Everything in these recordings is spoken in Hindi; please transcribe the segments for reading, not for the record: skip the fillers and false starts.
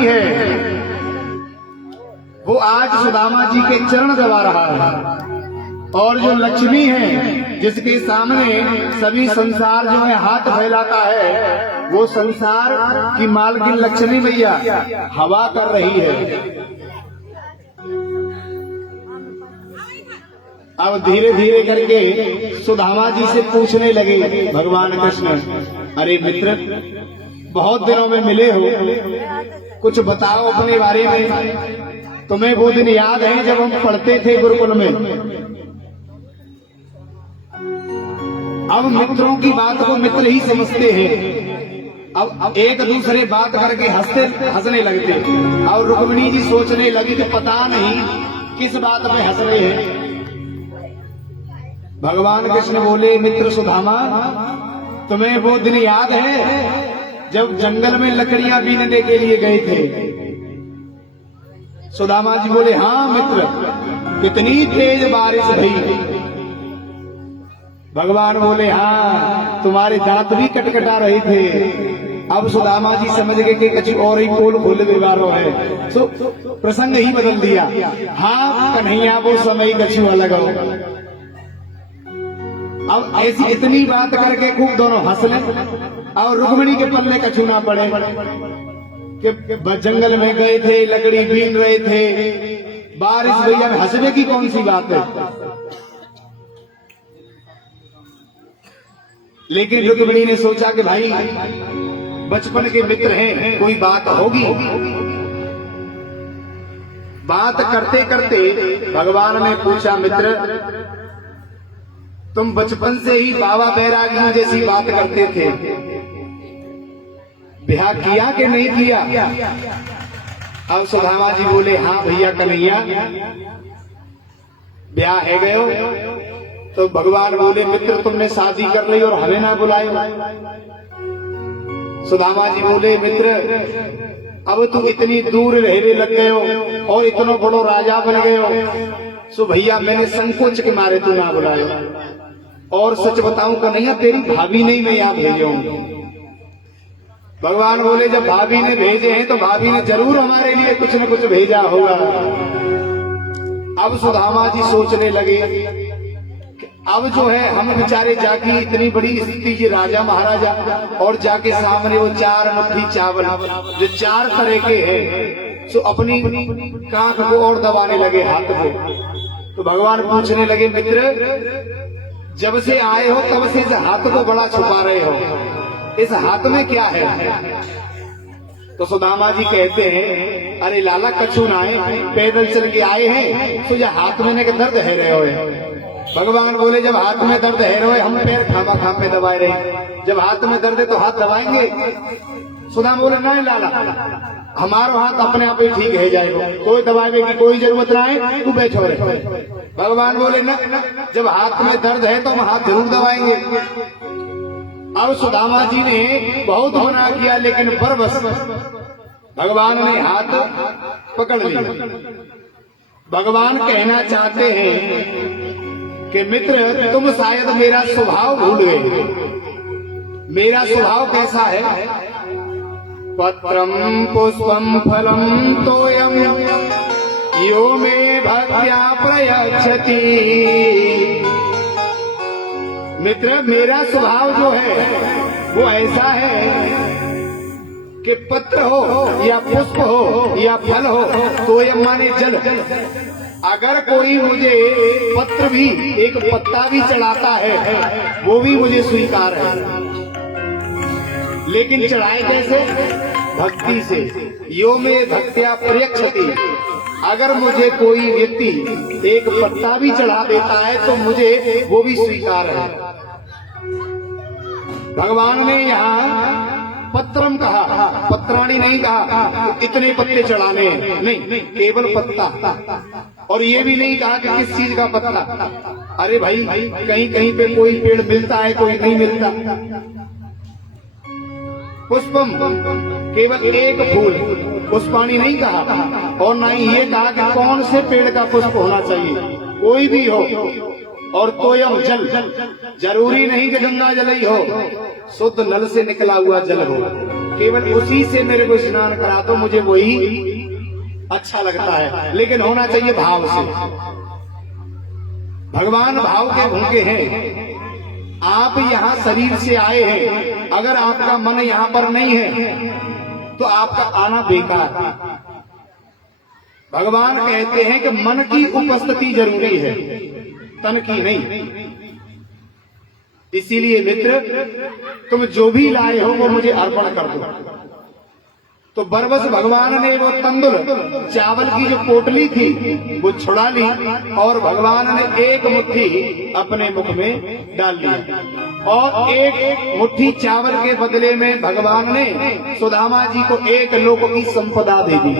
है वो आज सुदामा जी के चरण दबा रहा है, और जो लक्ष्मी है जिसके सामने सभी संसार जो है हाथ फैलाता है, वो संसार की मालकिन लक्ष्मी मैया हवा कर रही है। अब धीरे धीरे करके सुदामा जी से पूछने लगे भगवान कृष्ण, अरे मित्र, बहुत दिनों में मिले हो, कुछ बताओ अपने बारे में। तुम्हें वो दिन याद है जब हम पढ़ते थे गुरुकुल में? अब मित्रों की बात को मित्र ही समझते हैं। अब एक दूसरे बात करके हंसने लगते, और रुक्मिणी जी सोचने लगी कि पता नहीं किस बात में हंस रहे हैं। भगवान कृष्ण बोले, मित्र सुदामा, तुम्हें वो दिन याद है जब जंगल में लकड़ियां बीनने के लिए गए थे? सुदामा जी बोले, हाँ मित्र, कितनी तेज बारिश भई। भगवान बोले, हाँ, तुम्हारे दांत भी कटकटा रहे थे। अब सुदामा जी समझ गए कि कछु और ही पोल खोल व्यवहारों है, सो प्रसंग ही बदल दिया। हाँ कन्हैया, वो समय कछु अलग हो। अब ऐसी इतनी बात करके खूब दोनों हंस ले, और रुक्मिणी के पल्ले कछु ना पड़े कि जंगल में गए थे, लकड़ी बीन रहे थे, बारिश भैया में हंसने की कौन सी बात है। लेकिन रुक्मिणी ने सोचा कि भाई बचपन के मित्र हैं, कोई बात होगी। बात करते करते भगवान ने पूछा, मित्र, तुम बचपन से ही बाबा बैरागियों जैसी बात करते थे, ब्याह किया कि नहीं किया? अब सुदामा जी बोले, हाँ भैया कन्हैया, ब्याह है गयो। तो भगवान बोले, मित्र, तुमने शादी कर ली और हमें ना बुलाए। सुदामा जी बोले, मित्र, अब तुम इतनी दूर रहने लग गए हो और इतना बड़ो राजा बन गए हो, सो भैया मैंने संकोच के मारे तू ना बुलायो। और सच बताऊं कन्हैया, तेरी भाभी नहीं मैं यहाँ भेजे हूँ। भगवान बोले, जब भाभी ने भेजे हैं तो भाभी ने जरूर हमारे लिए कुछ न कुछ भेजा होगा। अब सुदामा जी सोचने लगे, अब जो है हम बेचारे जाके इतनी बड़ी स्थिति की राजा महाराजा, और जाके सामने वो 4 मुट्ठी चावल जो 4 तरह के हैं, सो अपनी कांख को और दबाने लगे, हाथ को। तो भगवान पूछने लगे, मित्र, जब से आए हो तब से इस हाथ को बड़ा छुपा रहे हो, इस हाथ में क्या है? तो सुदामा जी कहते हैं, अरे लाला, कछु ना है, पैदल चल के आए हैं, तो यह हाथ में के दर्द है रहे हो। भगवान बोले, जब हाथ में दर्द है रहे, हम पैर खामा खाम पे दबाए रहे, जब हाथ में दर्द है तो हाथ दबाएंगे? सुदामा बोले, नहीं लाला, हमारा हाथ अपने आप ही ठीक है जाएगा, कोई दबाने की कोई जरूरत ना है, तू बैठो रहे। भगवान बोले, न, जब हाथ में दर्द है तो हम हाथ जरूर दबाएंगे। अब सुदामा जी ने बहुत मना किया, लेकिन बरबस भगवान ने हाथ पकड़ लिया। भगवान कहना चाहते हैं कि मित्र, तुम शायद मेरा स्वभाव भूल गए। मेरा स्वभाव कैसा है? पत्रम पुष्पम फलम तोयम यो मे भक्त्या प्रयच्छति। मित्र, मेरा स्वभाव जो है वो ऐसा है कि पत्र हो या पुष्प हो या फल हो, तोयम माने जल। अगर कोई मुझे पत्र भी, एक पत्ता भी चढ़ाता है, वो भी मुझे स्वीकार है। लेकिन चढ़ाए कैसे? भक्ति से। यो में भक्त्या प्रयच्छति। अगर मुझे कोई व्यक्ति एक पत्ता भी चढ़ा देता है तो मुझे वो भी स्वीकार है। भगवान ने यहाँ पत्रम कहा, पत्राणी नहीं कहा इतने पत्ते चढ़ाने हैं, नहीं, केवल पत्ता। और ये भी नहीं कहा कि किस चीज का पत्ता। अरे भाई, कहीं कहीं पे कोई पेड़ मिलता है, कोई नहीं मिलता। पुष्पम, केवल एक फूल, पुष्पाणी नहीं कहा। और ना ही ये कहा कि कौन से पेड़ का पुष्प होना चाहिए, कोई भी हो। और तोयम जल, जरूरी नहीं कि गंगा जल ही हो, शुद्ध नल से निकला हुआ जल हो। केवल उसी से मेरे को स्नान करा दो, मुझे वही अच्छा लगता है, लेकिन होना चाहिए भाव से। भगवान भाव के भूखे हैं। आप यहाँ शरीर से आए हैं, अगर आपका मन यहाँ पर नहीं है तो आपका आना बेकार। भगवान कहते हैं कि मन की उपस्थिति जरूरी है, तन की नहीं। इसीलिए मित्र, तुम जो भी लाए हो वो मुझे अर्पण कर दो। तो बरबस भगवान ने वो तंदुर चावल की जो पोटली थी वो छुड़ा ली और भगवान ने एक मुट्ठी अपने मुख में डाल ली, और एक मुट्ठी चावल के बदले में भगवान ने सुदामा जी को एक लोक की संपदा दे दी।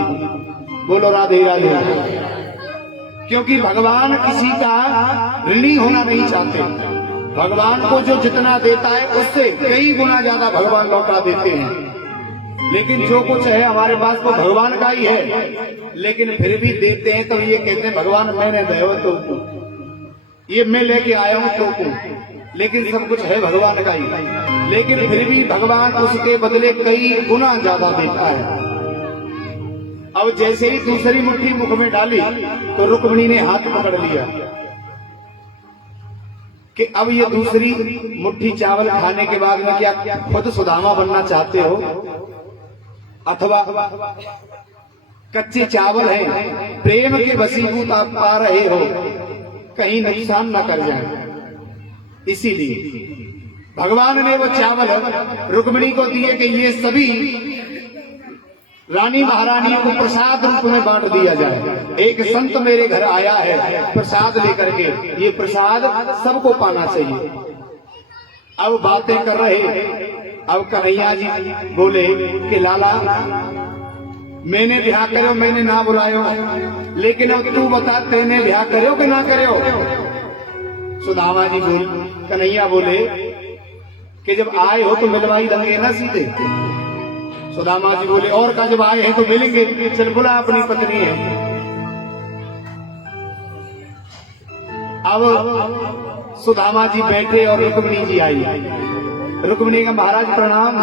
बोलो राधे राधे। क्योंकि भगवान किसी का ऋणी होना नहीं चाहते। भगवान को जो जितना देता है उससे कई गुना ज्यादा भगवान लौटा देते हैं। लेकिन जो कुछ है हमारे पास वो भगवान का ही है, लेकिन फिर भी देते हैं तो ये कहते हैं भगवान मैंने दे हो तो ये मैं लेके आया हूं तो, लेकिन सब कुछ है भगवान का ही, लेकिन फिर भी भगवान उसके बदले कई गुना ज्यादा देता है। अब जैसे ही दूसरी मुट्ठी मुख में डाली तो रुक्मिणी ने हाथ पकड़ लिया कि अब ये दूसरी मुट्ठी चावल खाने के बाद में क्या खुद सुदामा बनना चाहते हो, अथवा कच्चे चावल हैं, प्रेम के वसीभूत आप पा रहे हो, कहीं नुकसान न कर जाए। इसीलिए भगवान ने वो चावल रुक्मिणी को दिए कि ये सभी रानी महारानी को प्रसाद रूप में बांट दिया जाए। एक संत मेरे घर आया है प्रसाद लेकर के, ये प्रसाद सबको पाना चाहिए। अब बातें कर रहे, अब कन्हैया जी बोले कि लाला मैंने ब्याह करो, मैंने ना बुलायो, लेकिन अब तू बता तेने ब्याह करो कि ना करो। सुदामा जी बोल, कन्हैया बोले कि जब आए हो तो मिलवाई देंगे ना सीधे। सुदामा जी बोले और का जब आए हैं तो मिलेंगे, चल बुला अपनी पत्नी है। अब सुदामा जी बैठे और रुक्मिणी जी आई। रुक्मिणी का महाराज प्रणाम।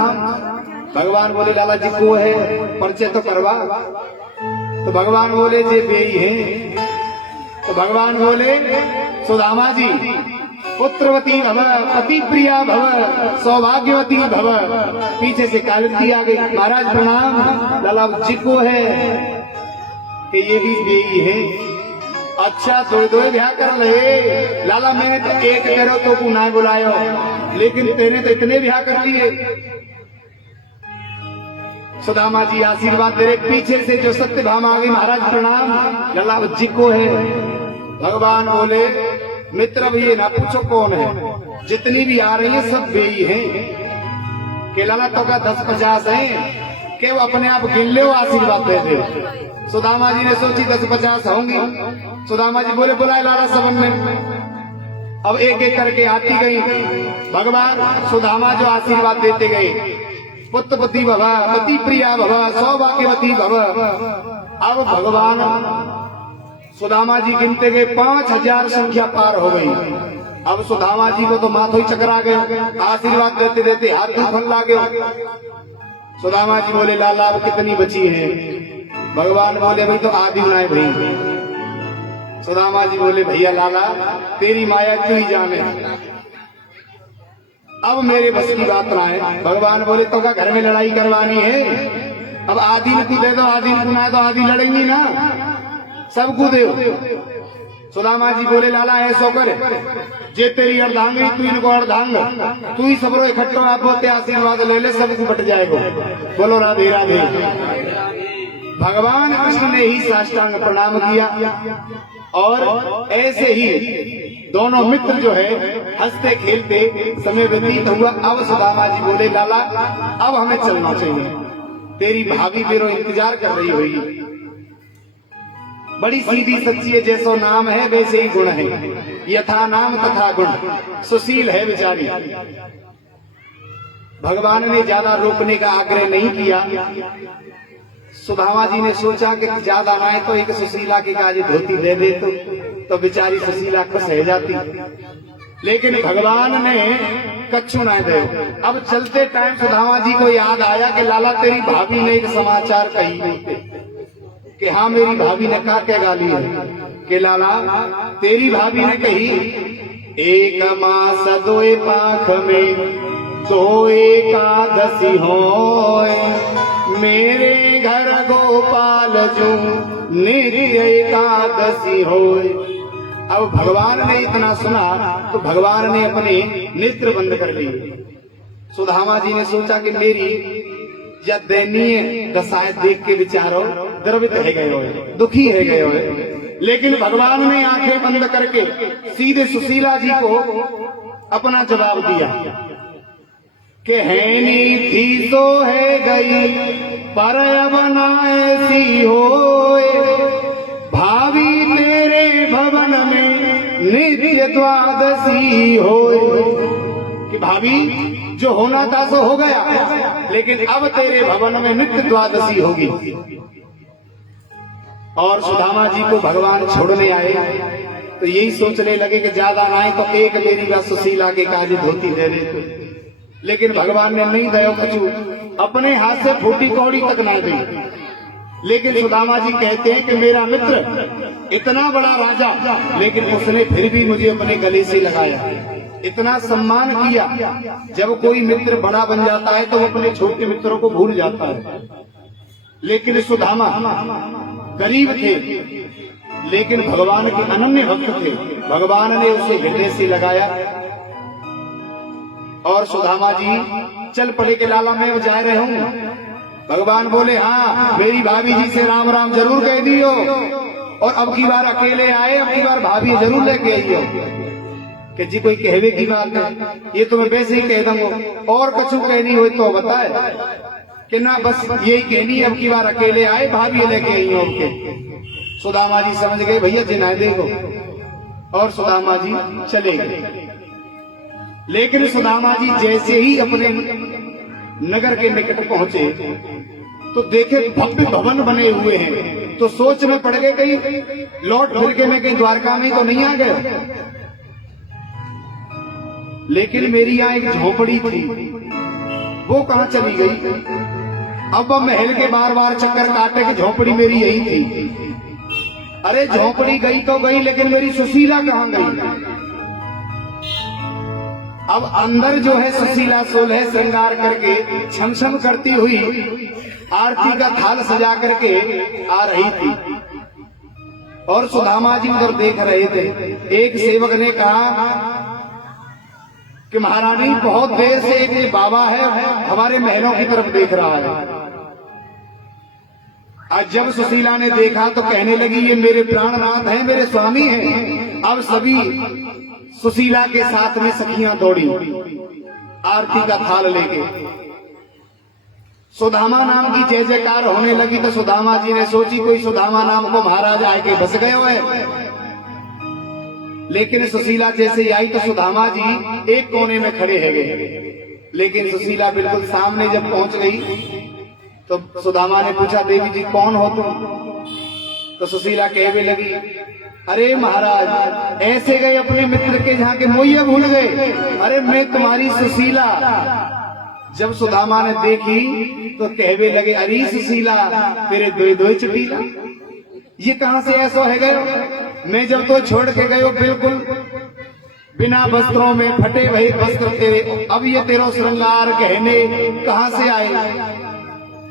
भगवान बोले लाला जी को है परिचय तो करवा। तो भगवान बोले जे बेई है। तो भगवान बोले सुदामा जी पुत्रवती भव, पति प्रिया भव, सौभाग्यवती भव। पीछे से कालिंदी आ गई। महाराज प्रणाम। लाला जी को है कि ये भी बेई है। अच्छा दो ब्याह कर ले। लाला मैंने तो एक करो तो तू ना बुलायो, लेकिन तेने तो इतने ब्याह कर लिए। सुदामा जी आशीर्वाद दे रहे। पीछे से जो सत्यभामा आ गई। महाराज प्रणाम। लाला जी को है। भगवान बोले मित्र अब ये ना पूछो कौन है, जितनी भी आ रही है सब बेई हैं। कि लाला तो का 10-50 हैं कि वो अपने आप गिन ले, आशीर्वाद दे दे। सुदामा जी ने सोची 10-50 होंगी। सुदामा जी बोले बुलाए लाला सब में। अब एक एक करके आती गई। भगवान सुदामा जो आशीर्वाद देते गए, पुत्रवती भव, पति प्रिया भव, सौभाग्यवती भव। अब भगवान सुदामा जी गिनते गए, 5000 संख्या पार हो गई। अब सुदामा जी को तो माथो ही चकरा गए। आशीर्वाद देते देते हाथ दुखन लागे। सुदामा जी बोले लाला अब कितनी बची है। भगवान बोले भाई तो आदि बनाए भाई। सुदामा जी बोले भैया लाला तेरी माया तू ही जाने, अब मेरे बस की बात ना है। भगवान बोले तो क्या घर में लड़ाई करवानी है, अब आदि को दे दो, आदि को ना तो आदि लड़ेंगी ना, सबको दे। सुदामा जी बोले लाला ऐसो कर, जे तेरी अर्धांगी तू इनको अर्धांग, तू ही सबरो इकट्ठो आप होते आशीर्वाद ले ले, सबको बट जाएगा। बोलो राधे राधे। भगवान कृष्ण ने ही साष्टांग प्रणाम किया और ऐसे ही दोनों मित्र जो है हंसते खेलते समय व्यतीत हुआ। अब सुदामा जी बोले लाला अब हमें चलना चाहिए, तेरी भाभी मेरा इंतजार कर रही होगी। बड़ी सीधी सच्ची है, जैसो नाम है वैसे ही गुण है, यथा नाम तथा गुण, सुशील है बेचारी। भगवान ने ज्यादा रोकने का आग्रह नहीं किया। सुदामा जी ने सोचा कि ज्यादा ना है तो एक सुशीला की काजी धोती दे दे तो बेचारी सुशीला खुश रह जाती। लेकिन भगवान ने कछु ना दे। अब चलते टाइम सुदामा जी को याद आया कि लाला तेरी भाभी ने एक समाचार कही कि हाँ मेरी भाभी ने कहा क्या गाली है कि लाला तेरी भाभी ने कही एक मास दोए पाख में तो एकादशी होए मेरे घर गोपाल जू नित्य एकादशी होए। अब भगवान ने इतना सुना तो भगवान ने अपने नेत्र बंद कर लिए। सुदामा जी ने सोचा कि मेरी या दयनीय दशाएं देख के विचारो द्रवित है गए हो, दुखी है गए हो। लेकिन भगवान ने आंखें बंद करके सीधे सुशीला जी को अपना जवाब दिया कि हैनी थी तो है गई पर अब ना ऐसी होए भाभी तेरे भवन में नित्य द्वादशी होए। कि भाभी जो होना था सो हो गया, लेकिन अब तेरे भवन में नित्य द्वादशी होगी। और सुदामा जी को भगवान छोड़ने आए तो यही सोचने लगे कि ज्यादा ना आए तो एक मेरी बात सुशीला के काज धोती दे दे। लेकिन भगवान ने नहीं दया कछु, अपने हाथ से फूटी कौड़ी तक ना दी। लेकिन सुदामा जी कहते हैं कि मेरा मित्र इतना बड़ा राजा, लेकिन उसने फिर भी मुझे अपने गले से लगाया, इतना सम्मान किया। जब कोई मित्र बड़ा बन जाता है तो वो अपने छोटे मित्रों को भूल जाता है। लेकिन सुदामा गरीब थे लेकिन भगवान के अनन्य भक्त थे। भगवान ने उसे हृदय से लगाया और सुदामा जी चल पड़े के लाला मैं जा रहे हूँ। भगवान बोले हाँ मेरी भाभी जी से राम राम जरूर कह दियो और अब की बार अकेले आए, अब की बार भाभी जरूर लेके आइयो। कि जी कोई कहवे की बात है, ये तो मैं वैसे ही कह दूंगा और कुछ कहनी हो तो बताए कि ना बस यही कहनी अब की बार अकेले आए भाभी लेके आइयो। के सुदामा जी समझ गए भैया जिना देखो और सुदामा जी चले गए। लेकिन सुदामा जी जैसे ही अपने नगर के निकट पहुंचे तो देखे भव्य भवन बने हुए हैं, तो सोच में पड़ गए कहीं लौट फिर के मैं कहीं द्वारका में तो नहीं आ गए। लेकिन मेरी यहाँ एक झोपड़ी थी, वो कहाँ चली गई। अब महल के बार बार चक्कर काटे कि झोपड़ी मेरी यही थी। अरे झोपड़ी गई तो गई, लेकिन मेरी सुशीला कहाँ गई। अब अंदर जो है सुशीला सोलह श्रृंगार करके छम छम करती हुई आरती का थाल सजा करके आ रही थी और सुदामा जी उधर देख रहे थे। एक सेवक ने कहा कि महारानी बहुत देर से एक बाबा है हमारे महलों की तरफ देख रहा है। आज जब सुशीला ने देखा तो कहने लगी ये मेरे प्राणनाथ हैं, मेरे स्वामी हैं। अब सभी सुशीला के साथ में सखियां दौड़ी आरती का थाल लेके। सुदामा नाम की जय जयकार होने लगी तो सुदामा जी ने सोची कोई सुदामा नाम को महाराज आके बस गए हुए। लेकिन सुशीला जैसे आई तो सुदामा जी एक कोने में खड़े है गए। लेकिन सुशीला बिल्कुल सामने जब पहुंच गई तो सुदामा ने पूछा देवी जी कौन हो तुम। तो सुशीला कहने लगी अरे महाराज ऐसे गए अपने मित्र के जहाँ के मोइया भूल गए। अरे मैं तुम्हारी सुशीला। जब सुदामा ने देखी तो कहवे लगे अरे सुशीला तेरे दो दो चटीला, ये कहाँ से ऐसा है गए। मैं जब तो छोड़ के गए बिल्कुल बिना वस्त्रों में फटे वही वस्त्र तेरे, अब ये तेरा श्रृंगार गहने कहाँ से आए।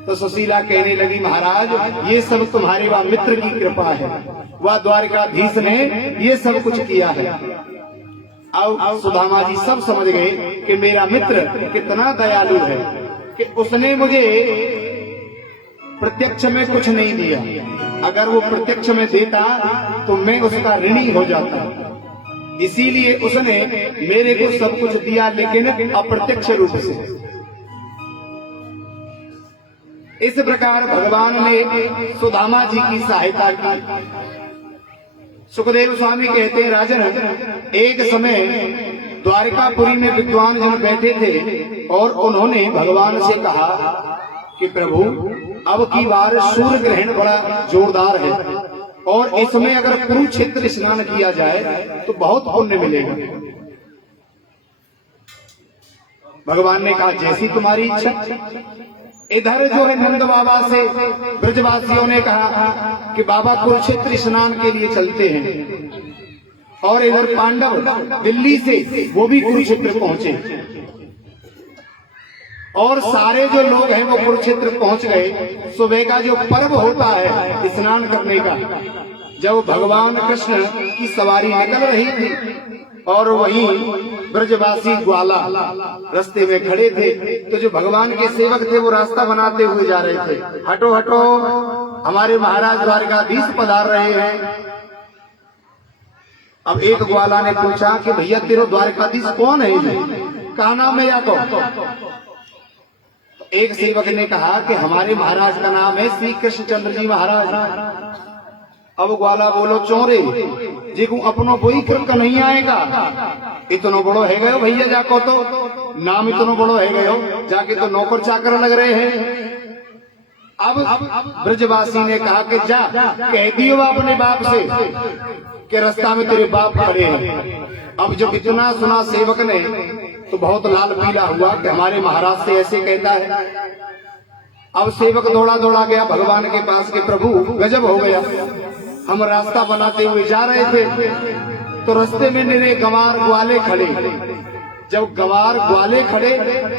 तो सुशीला कहने लगी महाराज ये सब तुम्हारे वह मित्र की कृपा है, वह द्वारकाधीश ने ये सब कुछ किया है। अब सुदामा जी सब समझ गए कि मेरा मित्र कितना दयालु है कि उसने मुझे प्रत्यक्ष में कुछ नहीं दिया। अगर वो प्रत्यक्ष में देता तो मैं उसका ऋणी हो जाता। इसीलिए उसने मेरे को सब कुछ दिया, लेकिन अप्रत्यक्ष रूप से। इस प्रकार भगवान ने सुदामा जी की सहायता की। सुखदेव स्वामी कहते हैं राजन एक समय द्वारकापुरी में विद्वान जन बैठे थे और उन्होंने भगवान से कहा कि प्रभु अब की बार सूर्य ग्रहण बड़ा जोरदार है और इसमें अगर कुरुक्षेत्र स्नान किया जाए तो बहुत पुण्य मिलेगा। भगवान ने कहा जैसी तुम्हारी इच्छा। इधर जो है नंद बाबा से ब्रजवासियों ने कहा कि बाबा कुरुक्षेत्र स्नान के लिए चलते हैं, और इधर पांडव दिल्ली से वो भी कुरुक्षेत्र पहुंचे, और सारे जो लोग हैं वो कुरुक्षेत्र पहुंच गए। सुबह का जो पर्व होता है स्नान करने का, जब भगवान कृष्ण की सवारी निकल रही थी और वहीं ब्रजवासी ग्वाला रास्ते में खड़े थे, तो जो भगवान के सेवक थे वो रास्ता बनाते हुए जा रहे थे, हटो हटो हमारे महाराज द्वारकाधीश पधार रहे हैं। अब एक ग्वाला ने पूछा कि भैया तेरा द्वारकाधीश कौन है, कहा नाम है या कौन? एक सेवक ने कहा कि हमारे महाराज का नाम है श्री कृष्णचंद्र जी महाराज। अब ग्वाला बोलो चोरे जी को अपनो कोई कृत नहीं आएगा, इतनो बड़ो है गयो भैया, जाको तो नाम इतनो बड़ो है गयो, जाके तो नौकर चाकर लग रहे हैं। अब ब्रजवासी ने कहा कि जा कह दियो अपने बाप से कि रास्ता में तेरे बाप खड़े हैं। अब जब इतना सुना सेवक ने तो बहुत लाल पीला हुआ कि हमारे महाराज से ऐसे कहता है। अब सेवक दौड़ा दौड़ा गया भगवान के पास के प्रभु गजब हो गया, हम रास्ता बनाते हुए जा रहे थे तो रास्ते में मेरे गंवार ग्वाले खड़े। जब गंवार ग्वाले खड़े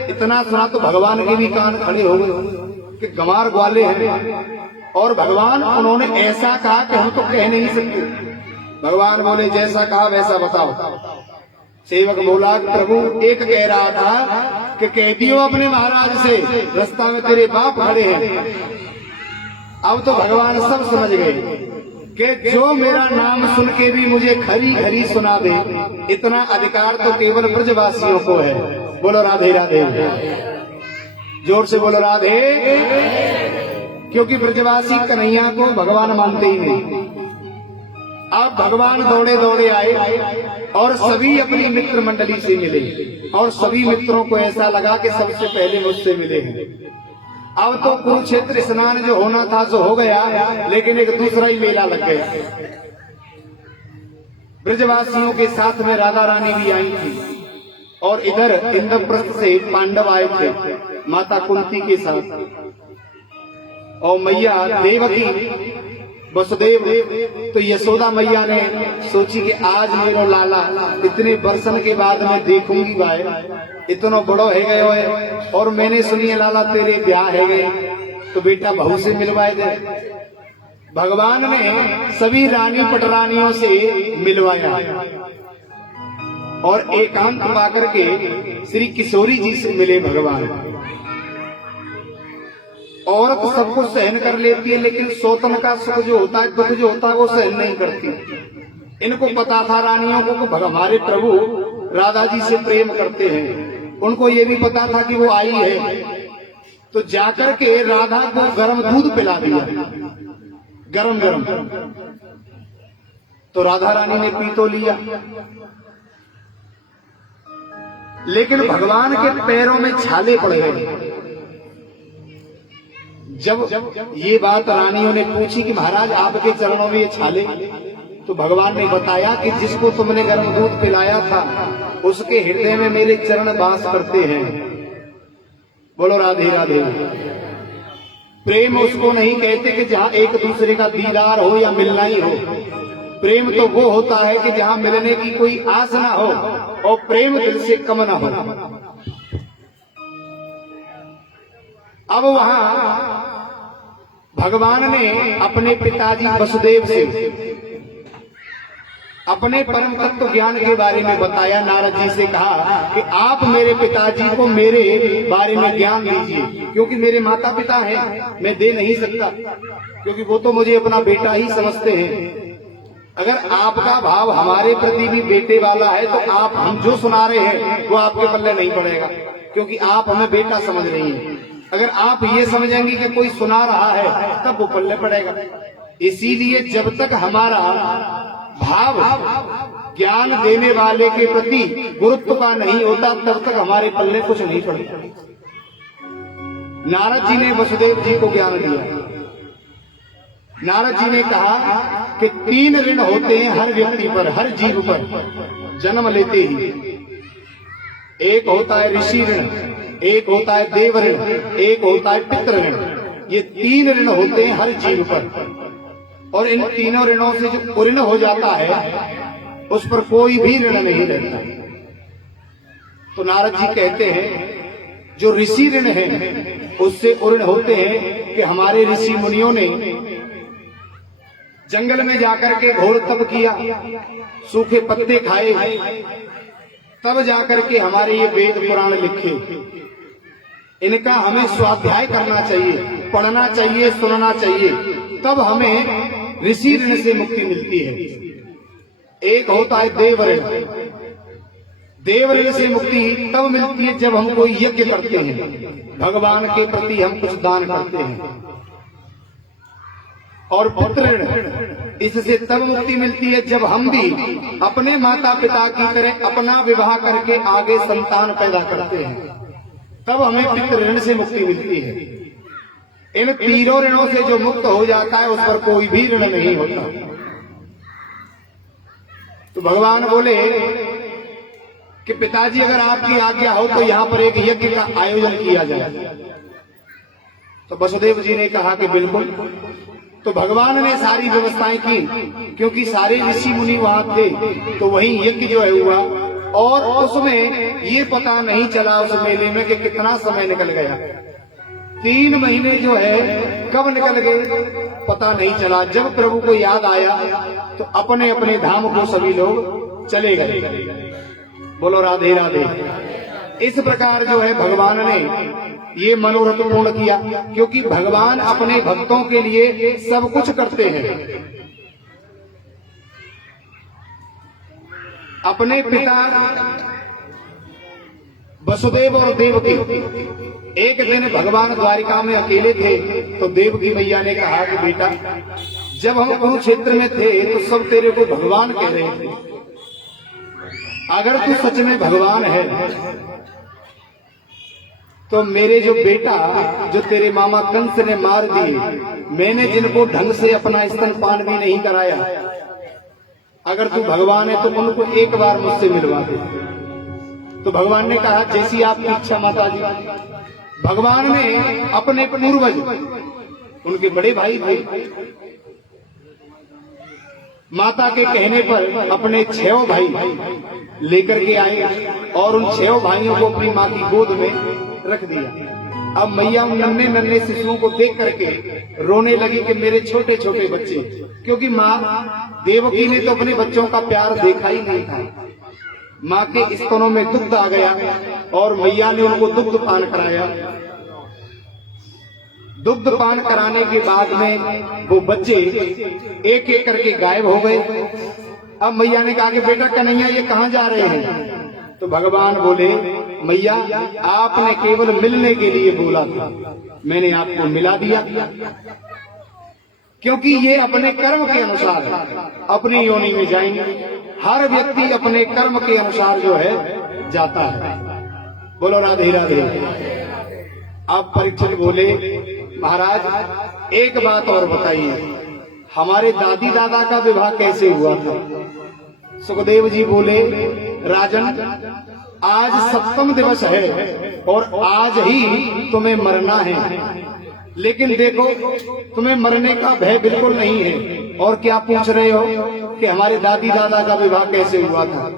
इतना सुना तो भगवान के भी कान खड़े हो गए कि गंवार ग्वाले हैं, और भगवान उन्होंने ऐसा कहा कि हम तो कह नहीं सकते। भगवान बोले जैसा कहा वैसा बताओ। सेवक बोला प्रभु एक कह रहा था कि कह दियो अपने महाराज से रास्ता में तेरे बाप खड़े हैं। अब तो भगवान सब समझ गए कि जो मेरा नाम सुन के भी मुझे खरी खरी सुना दे, इतना अधिकार तो केवल ब्रजवासियों को है। बोलो राधे राधे, जोर से बोलो राधे। क्योंकि ब्रजवासी कन्हैया को भगवान मानते ही नहीं। अब भगवान दौड़े दौड़े आए और सभी अपनी मित्र मंडली से मिले, और सभी मित्रों को ऐसा लगा कि सबसे पहले मुझसे मिले हैं। अब तो कुरुक्षेत्र स्नान जो होना था सो हो गया, लेकिन एक दूसरा ही मेला लग गया। ब्रजवासियों के साथ में राधा रानी भी आई थी, और इधर इंद्रप्रस्थ से पांडव आए थे माता कुंती के साथ, और मैया देवकी वसुदेव। तो यशोदा मैया ने सोची कि आज मेरो लाला इतने बरसन के बाद मैं देखूंगी भाई, इतना बड़ो है गयो है, और मैंने सुनी है लाला तेरे ब्याह है गए, तो बेटा बहू से मिलवाए दे। भगवान ने सभी रानी पटरानियों से मिलवाया, और एकांत पाकर के श्री किशोरी जी से मिले भगवान। औरत सब कुछ सहन कर लेती है, लेकिन सौतन का सुख जो होता है, दुख जो होता है, वो सहन नहीं करती। इनको पता था रानियों को कि हमारे प्रभु राधा जी से प्रेम करते हैं। उनको ये भी पता था कि वो आई है, तो जाकर के राधा को गर्म दूध पिला दिया, गरम गरम। तो राधा रानी ने पी तो लिया, लेकिन भगवान के पैरों में छाले पड़ गए। जब ये बात रानियों ने पूछी कि महाराज आपके चरणों में ये छाले, तो भगवान ने बताया कि जिसको तुमने गर्म दूध पिलाया था उसके हृदय में मेरे चरण वास करते हैं। बोलो राधे राधे। प्रेम उसको नहीं कहते कि जहाँ एक दूसरे का दीदार हो या मिलना ही हो। प्रेम तो वो होता है कि जहाँ मिलने की कोई आस ना हो और प्रेम दिल से कम ना हो। अब वहां भगवान ने अपने पिताजी वसुदेव से अपने परम तत्व ज्ञान के बारे में बताया। नारद जी से कहा कि आप मेरे पिताजी को मेरे बारे में ज्ञान दीजिए, क्योंकि मेरे माता पिता हैं, मैं दे नहीं सकता, क्योंकि वो तो मुझे अपना बेटा ही समझते हैं। अगर आपका भाव हमारे प्रति भी बेटे वाला है तो आप हम जो सुना रहे हैं वो आपके पल्ले नहीं पड़ेगा, क्योंकि आप हमें बेटा समझ रही हैं। अगर आप ये समझेंगे कि कोई सुना रहा है तब वो पल्ले पड़ेगा। इसीलिए जब तक हमारा भाव ज्ञान देने वाले के प्रति गुरुत्व का नहीं होता तब तक हमारे पल्ले कुछ नहीं पड़ेगा। नारद जी ने वसुदेव जी को ज्ञान दिया। नारद जी ने कहा कि 3 ऋण होते हैं हर व्यक्ति पर, हर जीव पर जन्म लेते ही। एक होता है ऋषि ऋण, एक होता है देव ऋण, एक होता है पितृ ऋण। ये 3 ऋण होते हैं हर जीव पर, और इन तीनों ऋणों से जो पूर्ण हो जाता है उस पर कोई भी ऋण नहीं रहता। तो नारद जी कहते हैं जो ऋषि ऋण है उससे ऋण होते हैं कि हमारे ऋषि मुनियों ने जंगल में जाकर के घोर तप किया, सूखे पत्ते खाए, तब जाकर के हमारे ये वेद पुराण लिखे। इनका हमें स्वाध्याय करना चाहिए, पढ़ना चाहिए, सुनना चाहिए, तब हमें ऋषि ऋण से मुक्ति मिलती है। एक होता है देव ऋण। देव ऋण से मुक्ति तब मिलती है जब हम कोई यज्ञ करते हैं, भगवान के प्रति हम कुछ दान करते हैं। और पितृ ऋण, इससे तब मुक्ति मिलती है जब हम भी अपने माता पिता की तरह अपना विवाह करके आगे संतान पैदा करते हैं, तब हमें पितृ ऋण से मुक्ति मिलती है। इन तीनों ऋणों से जो मुक्त हो जाता है उस पर कोई भी ऋण नहीं होता। तो भगवान बोले कि पिताजी अगर आपकी आज्ञा हो तो यहाँ पर एक यज्ञ का आयोजन किया जाए। तो वसुदेव जी ने कहा कि बिल्कुल। तो भगवान ने सारी व्यवस्थाएं की, क्योंकि सारे ऋषि मुनि वहां थे, तो वहीं यज्ञ जो है हुआ। और उसमें ये पता नहीं चला उस मेले में कि कितना समय निकल गया। 3 महीने जो है कब निकल गए पता नहीं चला। जब प्रभु को याद आया तो अपने अपने धाम को सभी लोग चले गए। बोलो राधे राधे। इस प्रकार जो है भगवान ने ये मनोरथ पूर्ण किया, क्योंकि भगवान अपने भक्तों के लिए सब कुछ करते हैं। अपने पिता वसुदेव और देवकी, एक दिन भगवान द्वारिका में अकेले थे, तो देवकी मैया ने कहा कि बेटा, जब हम कुरुक्षेत्र में थे तो सब तेरे को भगवान कह रहे थे। अगर तू सच में भगवान है तो मेरे जो बेटा जो तेरे मामा कंस ने मार दिए, मैंने जिनको ढंग से अपना स्तनपान भी नहीं कराया, अगर तू भगवान है तो उनको एक बार मुझसे मिलवा दे। तो भगवान ने कहा जैसी आपकी इच्छा माता जी। भगवान ने अपने पूर्वज, उनके बड़े भाई थे, माता के कहने पर अपने 6 भाई लेकर के आए और उन 6 भाइयों को अपनी माँ की गोद में रख दिया। अब मैया उन नन्हे नन्हे शिशुओं को देख करके रोने लगी कि मेरे छोटे छोटे बच्चे, क्योंकि माँ देवकी ने तो अपने बच्चों का प्यार देखा ही नहीं था। माँ के स्तनों में दुग्ध आ गया और मैया ने उनको दुग्ध पान कराया। दुग्ध पान कराने के बाद में वो बच्चे एक एक करके गायब हो गए। अब मैया ने कहा कि बेटा कन्हैया ये कहाँ जा रहे हैं? तो भगवान बोले मैया आपने केवल मिलने के लिए बोला था, मैंने आपको मिला दिया, क्योंकि ये अपने कर्म के अनुसार अपनी योनि में जाएंगे। हर व्यक्ति अपने कर्म के अनुसार जो है जाता है। बोलो राधे राधे। अब परीक्षित बोले महाराज एक बात और बताइए, हमारे दादी दादा का विवाह कैसे हुआ था? सुखदेव जी बोले राजन आज 7वां दिवस है और आज ही तुम्हें मरना है, लेकिन देखो तुम्हें मरने का भय बिल्कुल नहीं है। और क्या पूछ रहे हो कि हमारे दादी दादा का विवाह कैसे हुआ था?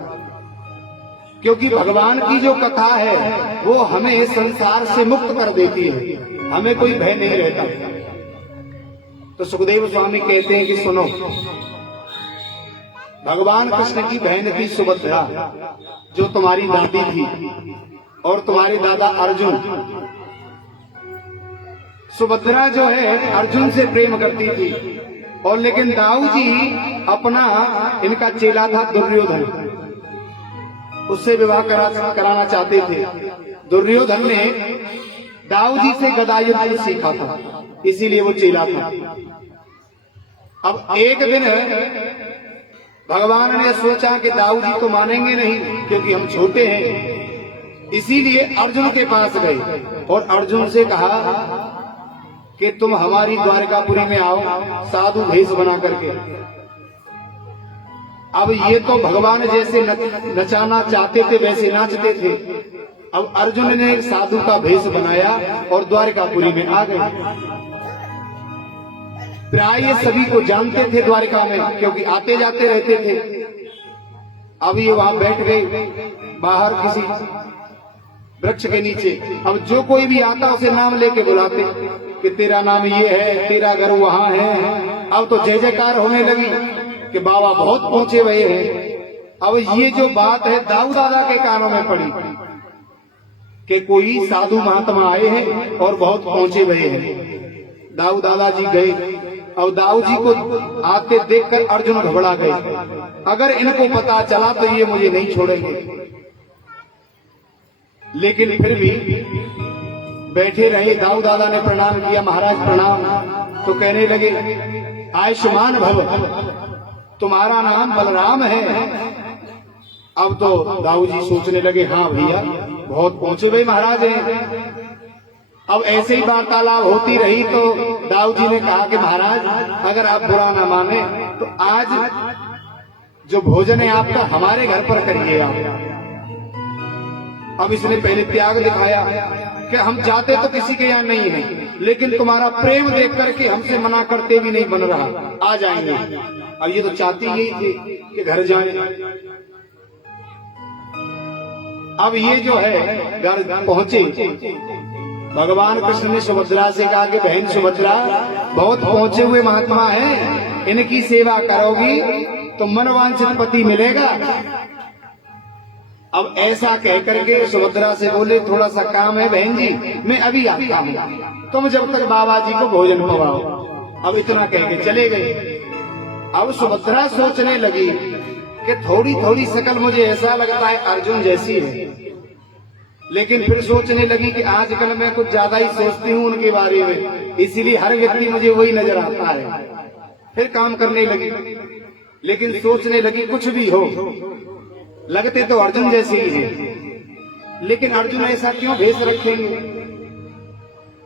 क्योंकि भगवान की जो कथा है वो हमें संसार से मुक्त कर देती है, हमें कोई भय नहीं रहता। तो सुखदेव स्वामी कहते हैं कि सुनो, भगवान कृष्ण की बहन थी सुभद्रा, जो तुम्हारी दादी थी, और तुम्हारे दादा अर्जुन। सुभद्रा जो है अर्जुन से प्रेम करती थी, और लेकिन दाऊ जी अपना इनका चेला था दुर्योधन, उससे विवाह कराना चाहते थे। दुर्योधन ने दाऊ जी से गदा युद्ध सीखा था, इसीलिए वो चेला था। अब एक दिन भगवान ने सोचा कि दाऊ जी तो मानेंगे नहीं क्योंकि हम छोटे हैं, इसीलिए अर्जुन के पास गए और अर्जुन से कहा कि तुम हमारी द्वारकापुरी में आओ साधु भेष बना करके। अब ये तो भगवान जैसे नचाना चाहते थे वैसे नाचते थे। अब अर्जुन ने एक साधु का भेष बनाया और द्वारकापुरी में आ गए। प्राय ये सभी को जानते थे द्वारका में, क्योंकि आते जाते रहते थे। अब ये वहां बैठ गए बाहर किसी वृक्ष के नीचे। अब जो कोई भी आता उसे नाम लेके बुलाते कि तेरा नाम ये है, तेरा घर वहां है। अब तो जय जयकार होने लगी कि बाबा बहुत पहुंचे हुए हैं। अब ये जो बात है दाऊ दादा के कानों में पड़ी कि कोई साधु महात्मा आए हैं और बहुत पहुंचे हुए हैं। दाऊ दादाजी गए। और दाऊ जी को आते देखकर अर्जुन घबरा गए। अगर इनको पता चला तो ये मुझे नहीं छोड़ेंगे। लेकिन फिर भी बैठे रहे। दाऊ दादा ने प्रणाम किया, महाराज प्रणाम। तो कहने लगे आयुष्मान भव, तुम्हारा नाम बलराम है। अब तो दाऊ जी सोचने लगे हाँ भैया बहुत पहुंचे हुए महाराज हैं। अब ऐसे ही वार्तालाप होती रही तो दाऊ जी ने कहा कि महाराज अगर आप बुरा ना माने तो आज जो भोजन है आपका हमारे घर पर करिए आप। अब इसने पहले त्याग दिखाया कि हम जाते तो किसी के यहाँ नहीं है, लेकिन तुम्हारा प्रेम देख करके हमसे मना करते भी नहीं बन रहा, आ जाएंगे। अब ये तो चाहती यही थी कि घर जाए। अब ये जो है घर पहुंचे। भगवान कृष्ण ने सुभद्रा से कहा कि बहन सुभद्रा बहुत पहुंचे हुए महात्मा हैं, इनकी सेवा करोगी तो मनवांछित पति मिलेगा। अब ऐसा कह करके सुभद्रा से बोले थोड़ा सा काम है बहन जी, मैं अभी आता हूँ, तुम जब तक बाबा जी को भोजन पवाओ। अब इतना कह के चले गए। अब सुभद्रा सोचने लगी कि थोड़ी थोड़ी शकल मुझे ऐसा लगता है अर्जुन जैसी है, लेकिन फिर सोचने लगी कि आजकल मैं कुछ ज्यादा ही सोचती हूँ उनके बारे में, इसीलिए हर व्यक्ति मुझे वही नजर आता है। फिर काम करने लगी, लेकिन सोचने लगी कुछ भी हो लगते तो अर्जुन जैसे ही हैं, लेकिन अर्जुन ऐसा क्यों भेष रखेंगे।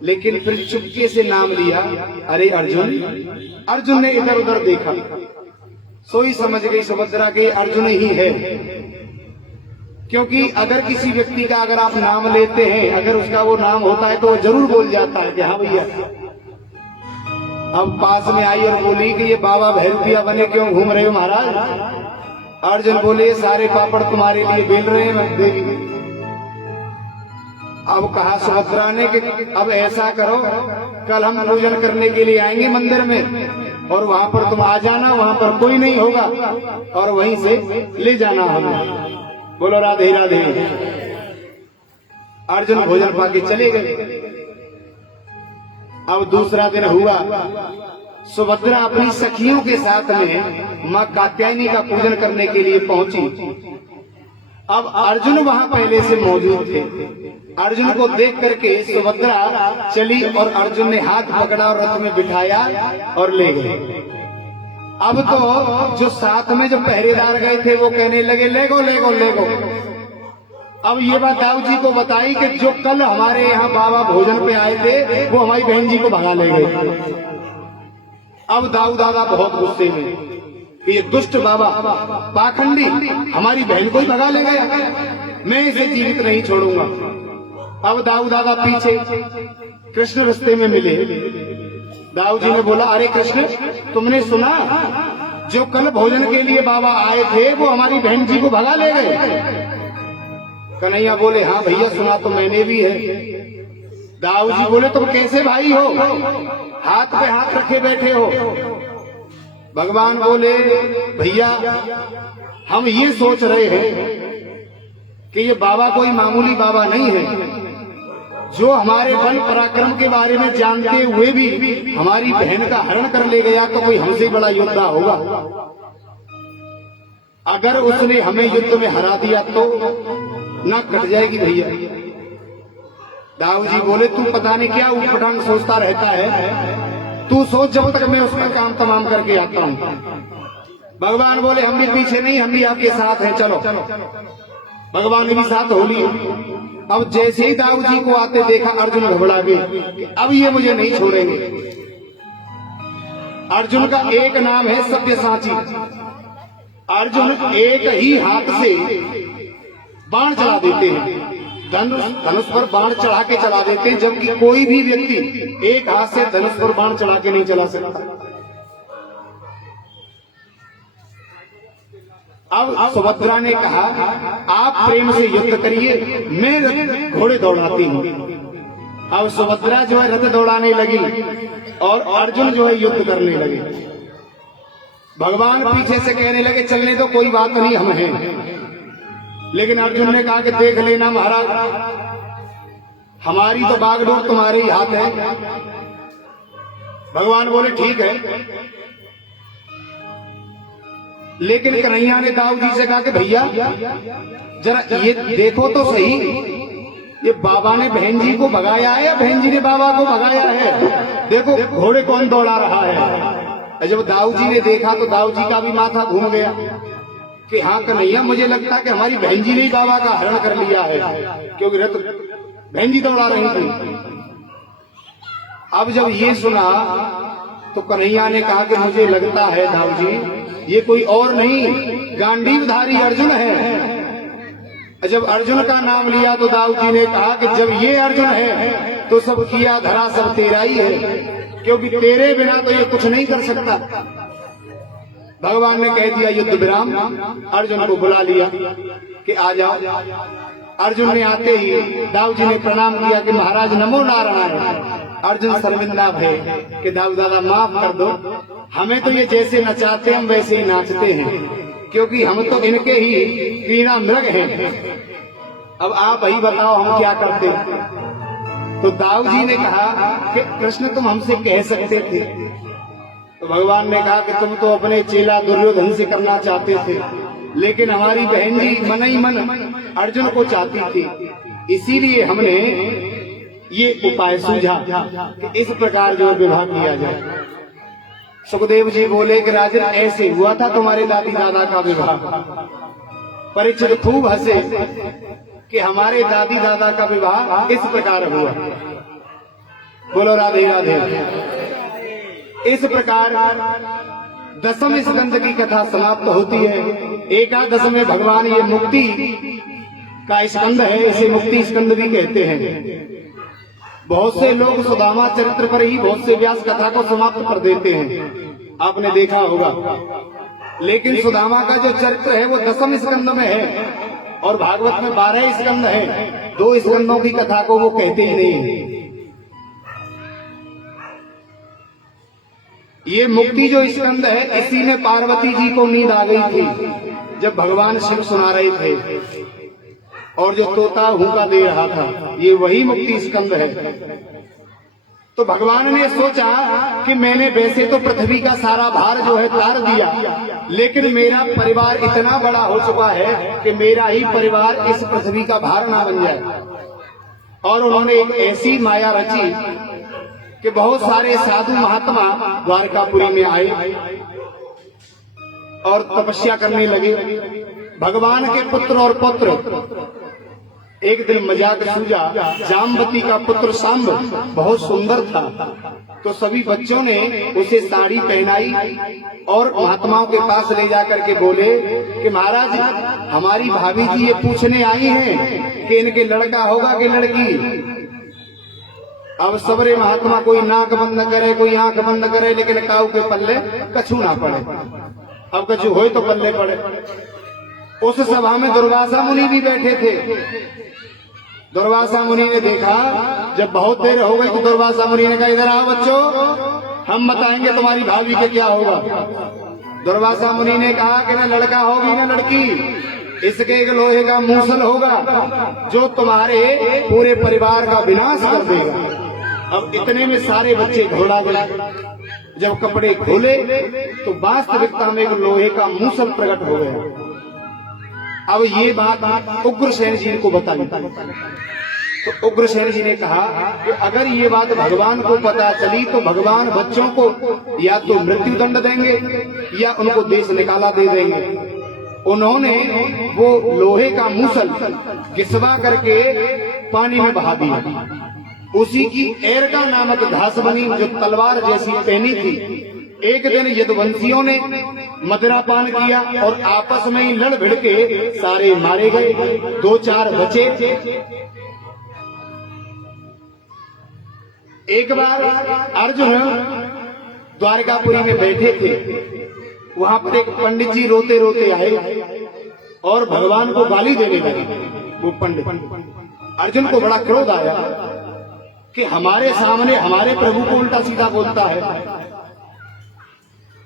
लेकिन फिर चुपके से नाम लिया, अरे अर्जुन। अर्जुन ने इधर उधर देखा, सोई समझ गई सुभद्रा के अर्जुन ही है। क्योंकि अगर किसी व्यक्ति का अगर आप नाम लेते हैं, अगर उसका वो नाम होता है तो वो जरूर बोल जाता है कि हाँ भैया। अब पास में आई और बोली कि ये बाबा भैरविया बने क्यों घूम रहे हो महाराज। अर्जुन बोले ये सारे पापड़ तुम्हारे लिए बेल रहे हैं देवी। अब कहा सुभद्रा ने कि अब ऐसा करो, कल हम पूजन करने के लिए आएंगे मंदिर में और वहां पर तुम आ जाना, वहां पर कोई नहीं होगा और वहीं से ले जाना हमें। बोलो राधे राधे। अर्जुन भोजन पाके चले गए। अब दूसरा दिन हुआ, सुभद्रा अपनी सखियों के साथ में मां कात्यायनी का पूजन करने के लिए पहुंची। अब अर्जुन वहां पहले से मौजूद थे। अर्जुन को देख करके सुभद्रा चली और अर्जुन ने हाथ पकड़ा और रथ में बिठाया और ले गए। अब तो जो साथ में जो पहरेदार गए थे वो कहने लगे ले गो ले गो ले गो। अब ये बात दाऊ जी को बताई कि जो कल हमारे यहाँ बाबा भोजन पे आए थे वो हमारी बहन जी को भगा ले गए। अब दाऊ दादा बहुत गुस्से में कि ये दुष्ट बाबा पाखंडी हमारी बहन को ही भगा ले गया, मैं इसे जीवित नहीं छोड़ूंगा। अब दाऊ दादा पीछे कृष्ण रास्ते में मिले। दाऊ जी ने बोला अरे कृष्ण तुमने सुना जो कल भोजन के लिए बाबा आए थे वो हमारी बहन जी को भगा ले गए। कन्हैया बोले हाँ भैया सुना तो मैंने भी है। दाऊ जी बोले तुम कैसे भाई हो, हाथ पे हाथ रखे बैठे हो। भगवान बोले भैया हम ये सोच रहे हैं कि ये बाबा कोई मामूली बाबा नहीं है, जो हमारे बल पराक्रम के बारे में जानते हुए भी हमारी बहन का हरण कर ले गया तो कोई हमसे बड़ा योद्धा होगा। अगर उसने हमें युद्ध में हरा दिया तो ना कट जाएगी भैया। दाऊ जी बोले तू पता नहीं क्या उठपटांग सोचता रहता है, तू सोच जब तक मैं उसका काम तमाम करके आता हूँ। भगवान बोले हम भी पीछे नहीं, हम भी आपके साथ हैं, चलो। भगवान ने भी साथ हो ली। अब जैसे ही दाऊ जी को आते देखा अर्जुन घबरा गए, अब ये मुझे नहीं छोड़ेंगे। अर्जुन का एक नाम है सब्यसाची। अर्जुन एक ही हाथ से बाण चला देते हैं, धनुष पर बाण चढ़ा के चला देते हैं, जबकि कोई भी व्यक्ति एक हाथ से धनुष पर बाण चढ़ा के नहीं चला सकता। अब सुभद्रा ने कहा, आप प्रेम से युद्ध करिए, मैं घोड़े दौड़ाती हूँ। अब सुभद्रा जो है रथ दौड़ाने लगी और अर्जुन जो है युद्ध करने लगे। भगवान पीछे से कहने लगे, चलने तो कोई बात नहीं, हम हैं। लेकिन अर्जुन ने कहा कि देख लेना महाराज, हमारी तो बागडोर तुम्हारे ही हाथ है। भगवान बोले ठीक है। लेकिन कन्हैया ने दाऊ जी से कहा कि भैया जरा ये देखो तो सही, ये बाबा ने बहन जी को भगाया है या बहन जी ने बाबा को भगाया है? देखो घोड़े कौन दौड़ा रहा है। जब दाऊ जी ने देखा तो दाऊ जी का भी माथा घूम गया कि हाँ कन्हैया, मुझे लगता है कि हमारी बहन जी ने ही बाबा का हरण कर लिया है, क्योंकि रथ बहन जी दौड़ा रही थी। अब जब ये सुना तो कन्हैया ने कहा कि मुझे लगता है दाऊ जी ये कोई और नहीं, गांडीवधारी अर्जुन है। जब अर्जुन का नाम लिया तो दाऊ जी ने कहा कि जब ये अर्जुन है तो सब किया धरा सब तेरा ही है, क्योंकि तेरे बिना तो ये कुछ नहीं कर सकता। भगवान ने कह दिया युद्ध विराम, अर्जुन को बुला लिया कि आ जाओ। अर्जुन ने आते ही दाऊ जी ने प्रणाम किया कि महाराज नमो नारायण। अर्जुन शर्मिंदा भय कि दाऊ दादा माफ कर दो, हमें तो ये जैसे नचाते हम वैसे ही नाचते हैं, क्योंकि हम तो इनके ही क्रीड़ा मृग हैं। अब आप ही बताओ हम क्या करते। तो दाऊ जी ने कहा कि कृष्ण तुम हमसे कह सकते थे। तो भगवान ने कहा कि तुम तो अपने चेला दुर्योधन से करना चाहते थे, लेकिन हमारी बहन जी मन ही मन अर्जुन को चाहती थी, इसीलिए हमने ये उपाय सूझा कि इस प्रकार जो विवाह किया जाए। सुखदेव जी बोले कि राजन ऐसे हुआ था तुम्हारे दादी दादा का विवाह। परीक्षित खूब हंसे कि हमारे दादी दादा का विवाह इस प्रकार हुआ। बोलो राधे राधे। इस प्रकार दसम स्कंद की कथा समाप्त होती है। एकादश में भगवान ये मुक्ति का स्कंद है, इसे मुक्ति स्कंद भी कहते हैं। बहुत से लोग सुदामा चरित्र पर ही बहुत से व्यास कथा को समाप्त कर देते हैं, आपने देखा होगा। लेकिन सुदामा का जो चरित्र है वो दसम स्कंद में है और भागवत में 12 स्कंद है। 2 स्कंदों की कथा को वो कहते ही नहीं है। ये मुक्ति जो स्कंद है, इसी में पार्वती जी को नींद आ गई थी जब भगवान शिव सुना रहे थे, और जो तोता हुक्का दे रहा था ये वही मुक्ति स्कंद है। तो भगवान ने सोचा कि मैंने वैसे तो पृथ्वी का सारा भार जो है तार दिया, लेकिन मेरा परिवार इतना बड़ा हो चुका है कि मेरा ही परिवार इस पृथ्वी का भार ना बन जाए। और उन्होंने एक ऐसी माया रची कि बहुत सारे साधु महात्मा द्वारकापुरी में आए और तपस्या करने लगे। भगवान के पुत्र और पौत्र एक दिन मजाक सूझा। जामवती का पुत्र सांब बहुत सुंदर था, तो सभी बच्चों ने उसे साड़ी पहनाई और महात्माओं के पास ले जाकर के बोले कि महाराज हमारी भाभी जी ये पूछने आई हैं कि इनके लड़का होगा कि लड़की। अब सबरे महात्मा कोई नाक बंद करे, कोई आंख बंद करे, लेकिन काऊ के पल्ले कछू ना पड़े। अब कछू हो तो पल्ले पड़े। उस सभा में दुर्वासा मुनि भी बैठे थे। दुर्वासा मुनि ने देखा, जब बहुत देर हो गई तो दुर्वासा मुनि ने कहा इधर आओ बच्चों, हम बताएंगे तुम्हारी भाभी के क्या होगा। दुर्वासा मुनि ने कहा कि न लड़का होगी न लड़की, इसके एक लोहे का मूसल होगा जो तुम्हारे पूरे परिवार का विनाश कर देगा। अब इतने में सारे बच्चे घोड़ा गए। जब कपड़े खोले तो वास्तविकता में एक लोहे का मूसल प्रकट हो गया। अब ये बात उग्रसेन जी को बताई तो उग्रसेन जी ने कहा कि अगर ये बात भगवान को पता चली तो भगवान बच्चों को या तो मृत्यु दंड देंगे या उनको देश निकाला दे देंगे। उन्होंने वो लोहे का मूसल घिसवा करके पानी में बहा दिया। उसी की एरका नामक घास बनी जो तलवार जैसी पहनी थी, एक दिन यदुवंशियों ने मदिरा पान किया और आपस में ही लड़ भिड़ के सारे मारे गए, 2-4 बचे। एक बार अर्जुन द्वारकापुरी में बैठे थे, वहां पर एक पंडित जी रोते रोते आए और भगवान को गाली देने लगे। वो पंडित, अर्जुन को बड़ा क्रोध आया कि हमारे सामने हमारे प्रभु को उल्टा सीधा बोलता है।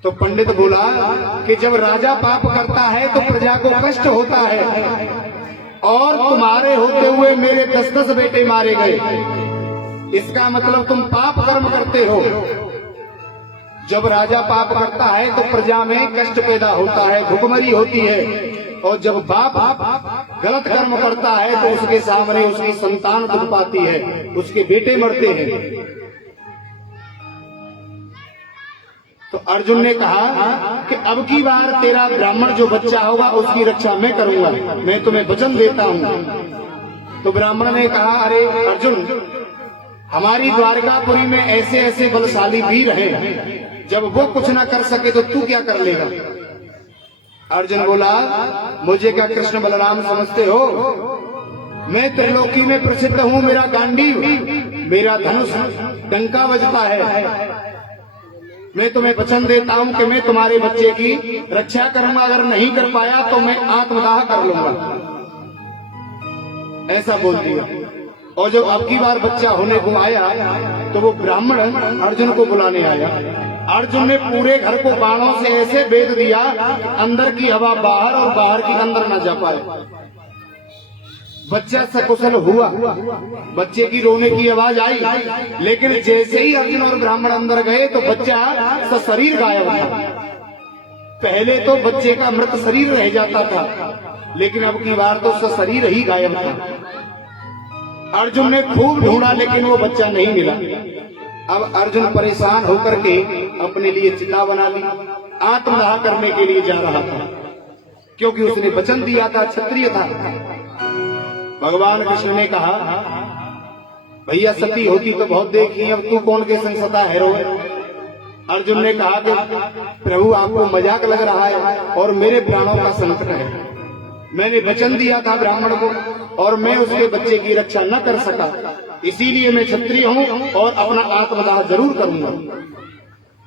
तो पंडित बोला कि जब राजा पाप करता है तो प्रजा को कष्ट होता है, और तुम्हारे होते हुए मेरे 10-10 बेटे मारे गए, इसका मतलब तुम पाप कर्म करते हो। जब राजा पाप करता है तो प्रजा में कष्ट पैदा होता है, भुखमरी होती है, और जब बाप गलत कर्म करता है तो उसके सामने उसकी संतान दुख पाती है, उसके बेटे मरते हैं। तो अर्जुन ने कहा कि अब की बार तेरा ब्राह्मण जो बच्चा होगा उसकी रक्षा मैं करूंगा, मैं तुम्हें वचन देता हूं। तो ब्राह्मण ने कहा, अरे अर्जुन, हमारी द्वारकापुरी में ऐसे ऐसे बलशाली वीर हैं, जब वो कुछ ना कर सके तो तू क्या कर लेगा? अर्जुन बोला, मुझे क्या कृष्ण बलराम समझते हो? मैं त्रिलोकी में प्रसिद्ध हूं, मेरा गांडीव, मेरा धनुष डंका बजता है। मैं तुम्हें वचन देता हूं कि मैं तुम्हारे बच्चे की रक्षा करूंगा, अगर नहीं कर पाया तो मैं आत्मदाह कर लूंगा, ऐसा बोल दिया। और जब अब की बार बच्चा होने को आया तो वो ब्राह्मण अर्जुन को बुलाने आया। अर्जुन ने पूरे घर को बाणों से ऐसे बेध दिया कि अंदर की हवा बाहर और बाहर की अंदर न जा पाए। बच्चा सकुशल हुआ, बच्चे की रोने की आवाज आई, लेकिन जैसे ही अर्जुन और ब्राह्मण अंदर गए तो बच्चा सशरीर गायब था। पहले तो बच्चे का मृत शरीर रह जाता था, लेकिन अब की बार तो सशरीर ही गायब था। अर्जुन ने खूब ढूंढा लेकिन वो बच्चा नहीं मिला। अब अर्जुन परेशान होकर के अपने लिए चिता बना ली, आत्मदाह करने के लिए जा रहा था, क्योंकि उसने वचन दिया था, क्षत्रिय था। भगवान कृष्ण ने कहा, भैया सती होती तो बहुत देखी, अब तू कौन के संग सता है रो? अर्जुन ने कहा कि प्रभु आपको मजाक लग रहा है और मेरे प्राणों का संकट है। मैंने वचन दिया था ब्राह्मण को और मैं उसके बच्चे की रक्षा न कर सका, इसीलिए मैं क्षत्रिय हूँ और अपना आत्मदाह जरूर करूंगा।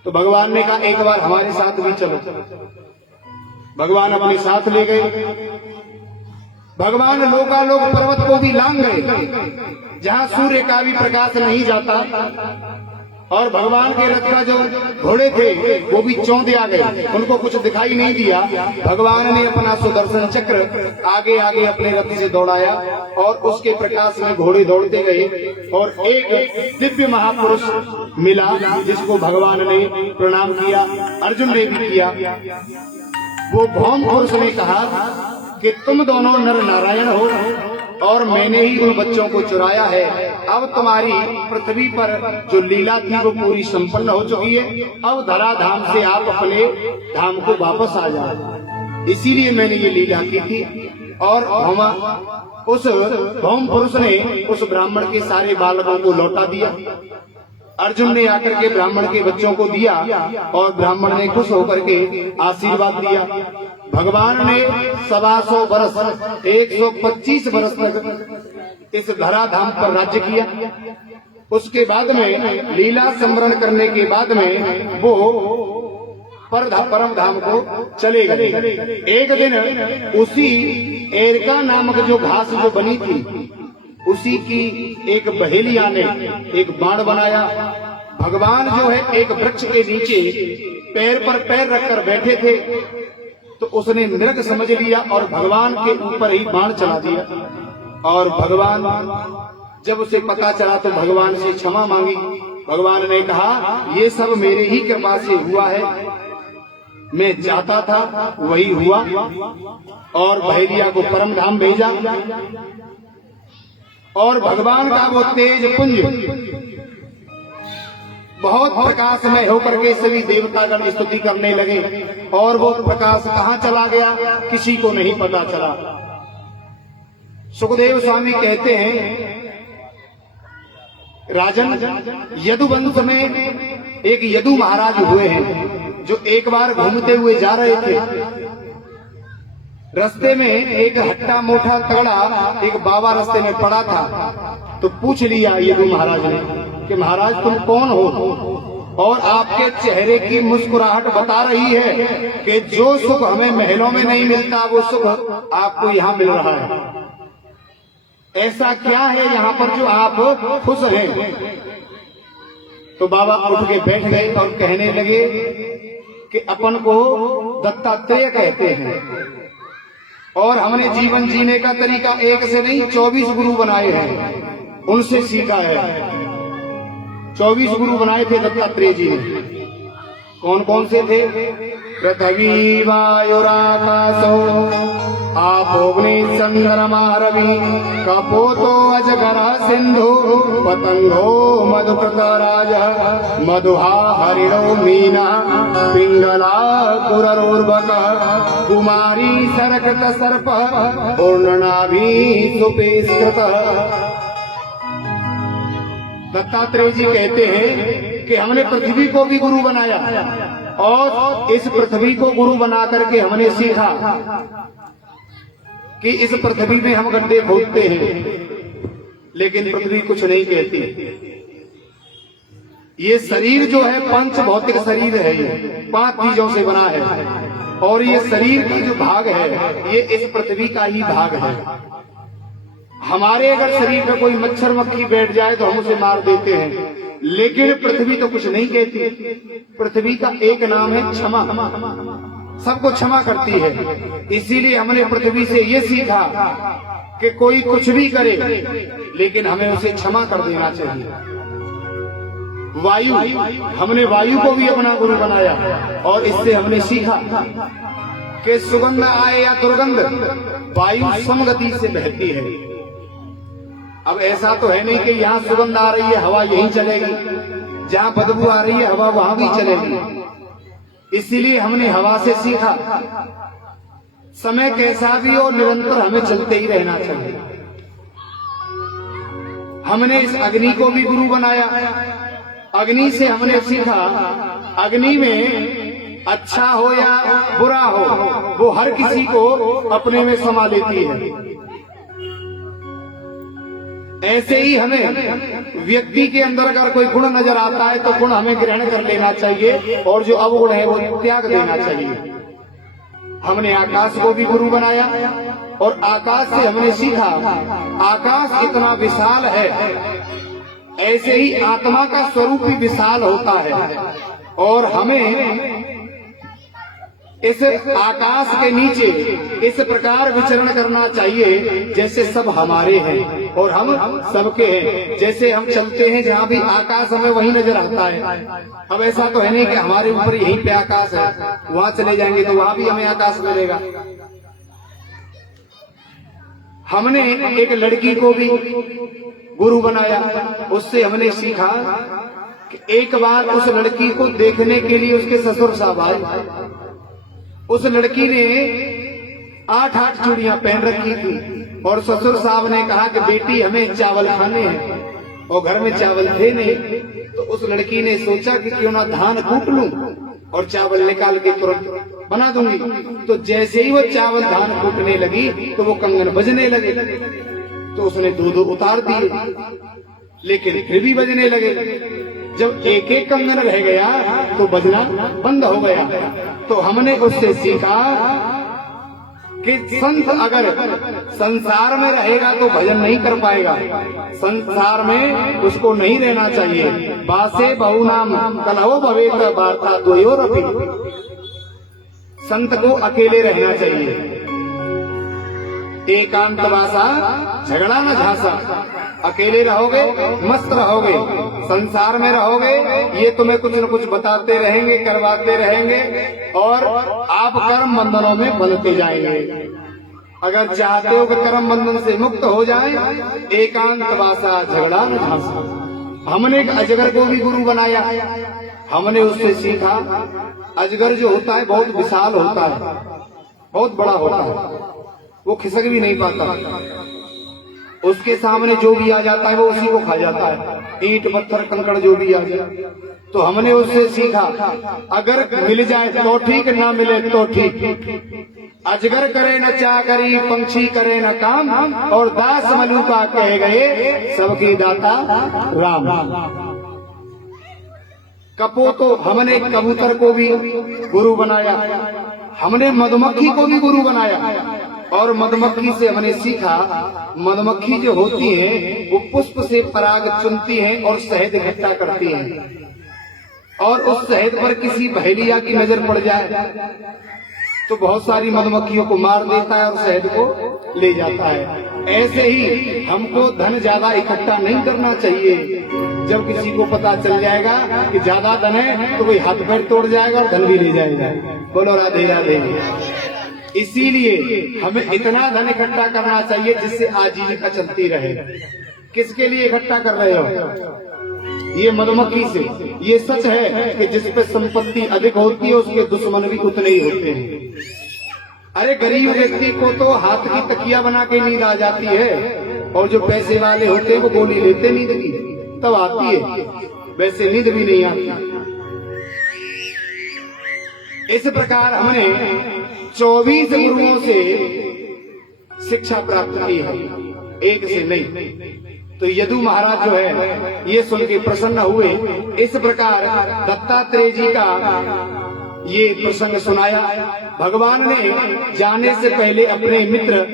तो भगवान ने कहा, एक बार हमारे साथ भी चलो। भगवान अपने साथ ले गए। भगवान लोकालोक पर्वत को भी लांग गए, जहाँ सूर्य का भी प्रकाश नहीं जाता, और भगवान के रथ का जो घोड़े थे वो भी चौंधे आ गए, उनको कुछ दिखाई नहीं दिया। भगवान ने अपना सुदर्शन चक्र आगे आगे अपने रथ से दौड़ाया और उसके प्रकाश में घोड़े दौड़ते गए, और एक दिव्य महापुरुष मिला जिसको भगवान ने प्रणाम किया, अर्जुन ने भी किया। वो भौम पुरुष ने कहा कि तुम दोनों नर नारायण हो और मैंने ही उन बच्चों को चुराया है। अब तुम्हारी पृथ्वी पर जो लीला थी वो पूरी संपन्न हो चुकी है। अब धरा धाम से आप अपने धाम को वापस आ जाओ, इसीलिए मैंने ये लीला की थी। और उस भौम पुरुष ने उस ब्राह्मण के सारे बालकों को लौटा दिया। अर्जुन ने आकर के ब्राह्मण के बच्चों को दिया और ब्राह्मण ने खुश होकर के आशीर्वाद दिया। भगवान ने 125 वर्ष 125 वर्ष तक इस धरा धाम पर राज्य किया। उसके बाद में लीला स्मरण करने के बाद में वो परम धाम को चले गए। एक दिन उसी एरका नामक जो घास जो बनी थी, उसी की एक बहेलिया ने एक बाण बनाया। भगवान जो है एक वृक्ष के नीचे पैर पर पैर रखकर बैठे थे, तो उसने नृग समझ लिया और भगवान के ऊपर ही बाण चला दिया। और भगवान जब उसे पता चला तो भगवान से क्षमा मांगी। भगवान ने कहा, ये सब मेरे ही कृपा से हुआ है, मैं चाहता था वही हुआ। और बहेलिया को परम धाम भेजा और भगवान का वो तेज पुंज बहुत प्रकाश में होकर के सभी देवतागण स्तुति करने लगे, और वो प्रकाश कहाँ चला गया किसी को नहीं पता चला। सुखदेव स्वामी कहते हैं, राजन यदुवंश में एक यदु महाराज हुए हैं। जो एक बार घूमते हुए जा रहे थे। रास्ते में एक हट्टा मोटा तगड़ा एक बाबा रास्ते में पड़ा था, तो पूछ लिया यदु महाराज ने कि महाराज तुम कौन हो, और आपके चेहरे की मुस्कुराहट बता रही है कि जो सुख हमें महलों में नहीं मिलता वो सुख आपको यहाँ मिल रहा है। ऐसा क्या है यहाँ पर जो आप खुश हैं? तो बाबा उठ के बैठ गए और कहने लगे कि अपन को दत्तात्रेय कहते हैं, और हमने जीवन जीने का तरीका एक से नहीं 24 गुरु बनाए हैं, उनसे सीखा है। 24 गुरु बनाए थे दत्तात्रेय जी ने। कौन कौन से थे? पृथ्वी वायुराकाशो आपोग्नि चंद्रमा रवि कपोतो अजगर सिंधु पतंगो मधुकृतराज मधुहा हरिणो मीना पिंगला कुररोर्वक कुमारी सरकृत सर्प पूर्णनाभि सुपेस्कृत। दत्तात्रेय जी कहते हैं कि हमने पृथ्वी को भी गुरु बनाया, और इस पृथ्वी को गुरु बना करके हमने सीखा कि इस पृथ्वी में हम गड्ढे खोदते हैं, लेकिन पृथ्वी कुछ नहीं कहती। ये शरीर जो है पंच भौतिक शरीर है, ये 5 चीजों से बना है, और ये शरीर का जो भाग है ये इस पृथ्वी का ही भाग है। हमारे अगर शरीर में कोई मच्छर मक्खी बैठ जाए तो हम उसे मार देते हैं, लेकिन पृथ्वी तो कुछ नहीं कहती। पृथ्वी का एक नाम है क्षमा, सबको क्षमा करती है। इसीलिए हमने पृथ्वी से ये सीखा कि कोई कुछ भी करे लेकिन हमें उसे क्षमा कर देना चाहिए। वायु, हमने वायु को भी अपना गुरु बनाया, और इससे हमने सीखा कि सुगंध आए या दुर्गंध वायु समगति से बहती है। अब ऐसा तो है नहीं कि यहाँ सुगंध आ रही है हवा यहीं चलेगी, जहाँ बदबू आ रही है हवा वहां भी चलेगी। इसीलिए हमने हवा से सीखा समय कैसा भी हो निरंतर हमें चलते ही रहना चाहिए। हमने इस अग्नि को भी गुरु बनाया। अग्नि से हमने सीखा अग्नि में अच्छा हो या बुरा हो वो हर किसी को अपने में समा लेती है। ऐसे ही हमें व्यक्ति के अंदर अगर कोई गुण नजर आता है तो गुण हमें ग्रहण कर लेना चाहिए, और जो अवगुण है वो त्याग देना चाहिए। हमने आकाश को भी गुरु बनाया, और आकाश से हमने सीखा आकाश इतना विशाल है, ऐसे ही आत्मा का स्वरूप भी विशाल होता है, और हमें इस आकाश के नीचे इस प्रकार विचरण करना चाहिए जैसे सब हमारे हैं और हम सबके हैं। जैसे हम चलते हैं जहाँ भी आकाश हमें वहीं नजर आता है। अब ऐसा तो है नहीं कि हमारे ऊपर यहीं पे आकाश है, वहां चले जाएंगे तो वहां भी हमें आकाश मिलेगा। हमने एक लड़की को भी गुरु बनाया, उससे हमने सीखा कि एक बार उस लड़की को देखने के लिए उसके ससुर साहब आए। उस लड़की ने 8 चूड़ियां पहन रखी थी, और ससुर साहब ने कहा कि बेटी हमें चावल खाने हैं, और घर में चावल थे नहीं। तो उस लड़की ने सोचा कि क्यों ना धान कूट लूं और चावल निकाल के तुरंत बना दूंगी। तो जैसे ही वो चावल धान कूटने लगी तो वो कंगन बजने लगे। तो उसने 2 उतार दिए, लेकिन फिर भी बजने लगे। जब एक एक कंगन रह गया तो बजना बंद हो गया। तो हमने उससे सीखा कि संत अगर संसार में रहेगा तो भजन नहीं कर पाएगा, संसार में उसको नहीं रहना चाहिए। बासे बहुनाम कलहो भवेत वार्ता द्वयोरपि, संत को अकेले रहना चाहिए। एकांत वासा झगड़ा न झांसा, अकेले रहोगे मस्त रहोगे, संसार में रहोगे ये तुम्हें कुछ न कुछ बताते रहेंगे, करवाते रहेंगे, और आप कर्म बंधनों में बंधते जाएंगे। अगर चाहते हो कि कर्म बंधन से मुक्त हो जाए, एकांत वासा झगड़ा न झांसा। हमने एक अजगर को भी गुरु बनाया। हमने उससे सीखा अजगर जो होता है बहुत विशाल होता है, बहुत बड़ा होता है, वो खिसक भी नहीं पाता। उसके सामने जो भी आ जाता है वो उसी को खा जाता है, ईंट पत्थर कंकड़ जो भी आ जाए। तो हमने उससे सीखा, अगर मिल जाए तो ठीक, ना मिले तो ठीक। अजगर करे न चाकरी, पंछी करे न काम, और दास मलूका कह गए सबके दाता राम। कपो तो हमने कबूतर को भी गुरु बनाया, हमने मधुमक्खी को भी गुरु बनाया, और मधुमक्खी से हमने सीखा, मधुमक्खी जो होती है वो पुष्प से पराग चुनती है और शहद इकट्ठा करती है, और उस शहद पर किसी बहेलिया की नजर पड़ जाए तो बहुत सारी मधुमक्खियों को मार देता है और शहद को ले जाता है। ऐसे ही हमको धन ज्यादा इकट्ठा नहीं करना चाहिए। जब किसी को पता चल जाएगा कि ज्यादा धन है तो कोई हाथ पैर तोड़ जाएगा और धन भी ले जाएगा। बोलो राधे राधे। इसीलिए हमें इतना धन इकट्ठा करना चाहिए जिससे आजीविका चलती रहे। किसके लिए इकट्ठा कर रहे हो? ये मधुमक्खी से। ये सच है कि जिस पे संपत्ति अधिक होती है उसके दुश्मन भी उतने ही होते हैं। अरे गरीब व्यक्ति को तो हाथ की तकिया बना के नींद आ जाती है, और जो पैसे वाले होते हैं वो गोली लेते नींद की, तब आती है, वैसे नींद भी नहीं आती। इस प्रकार हमने 24 गुरुओं से शिक्षा प्राप्त की है, एक से नहीं। तो यदु महाराज जो है ये सुन के प्रसन्न हुए। इस प्रकार दत्तात्रेय जी का ये प्रसंग सुनाया। भगवान ने जाने से पहले अपने मित्र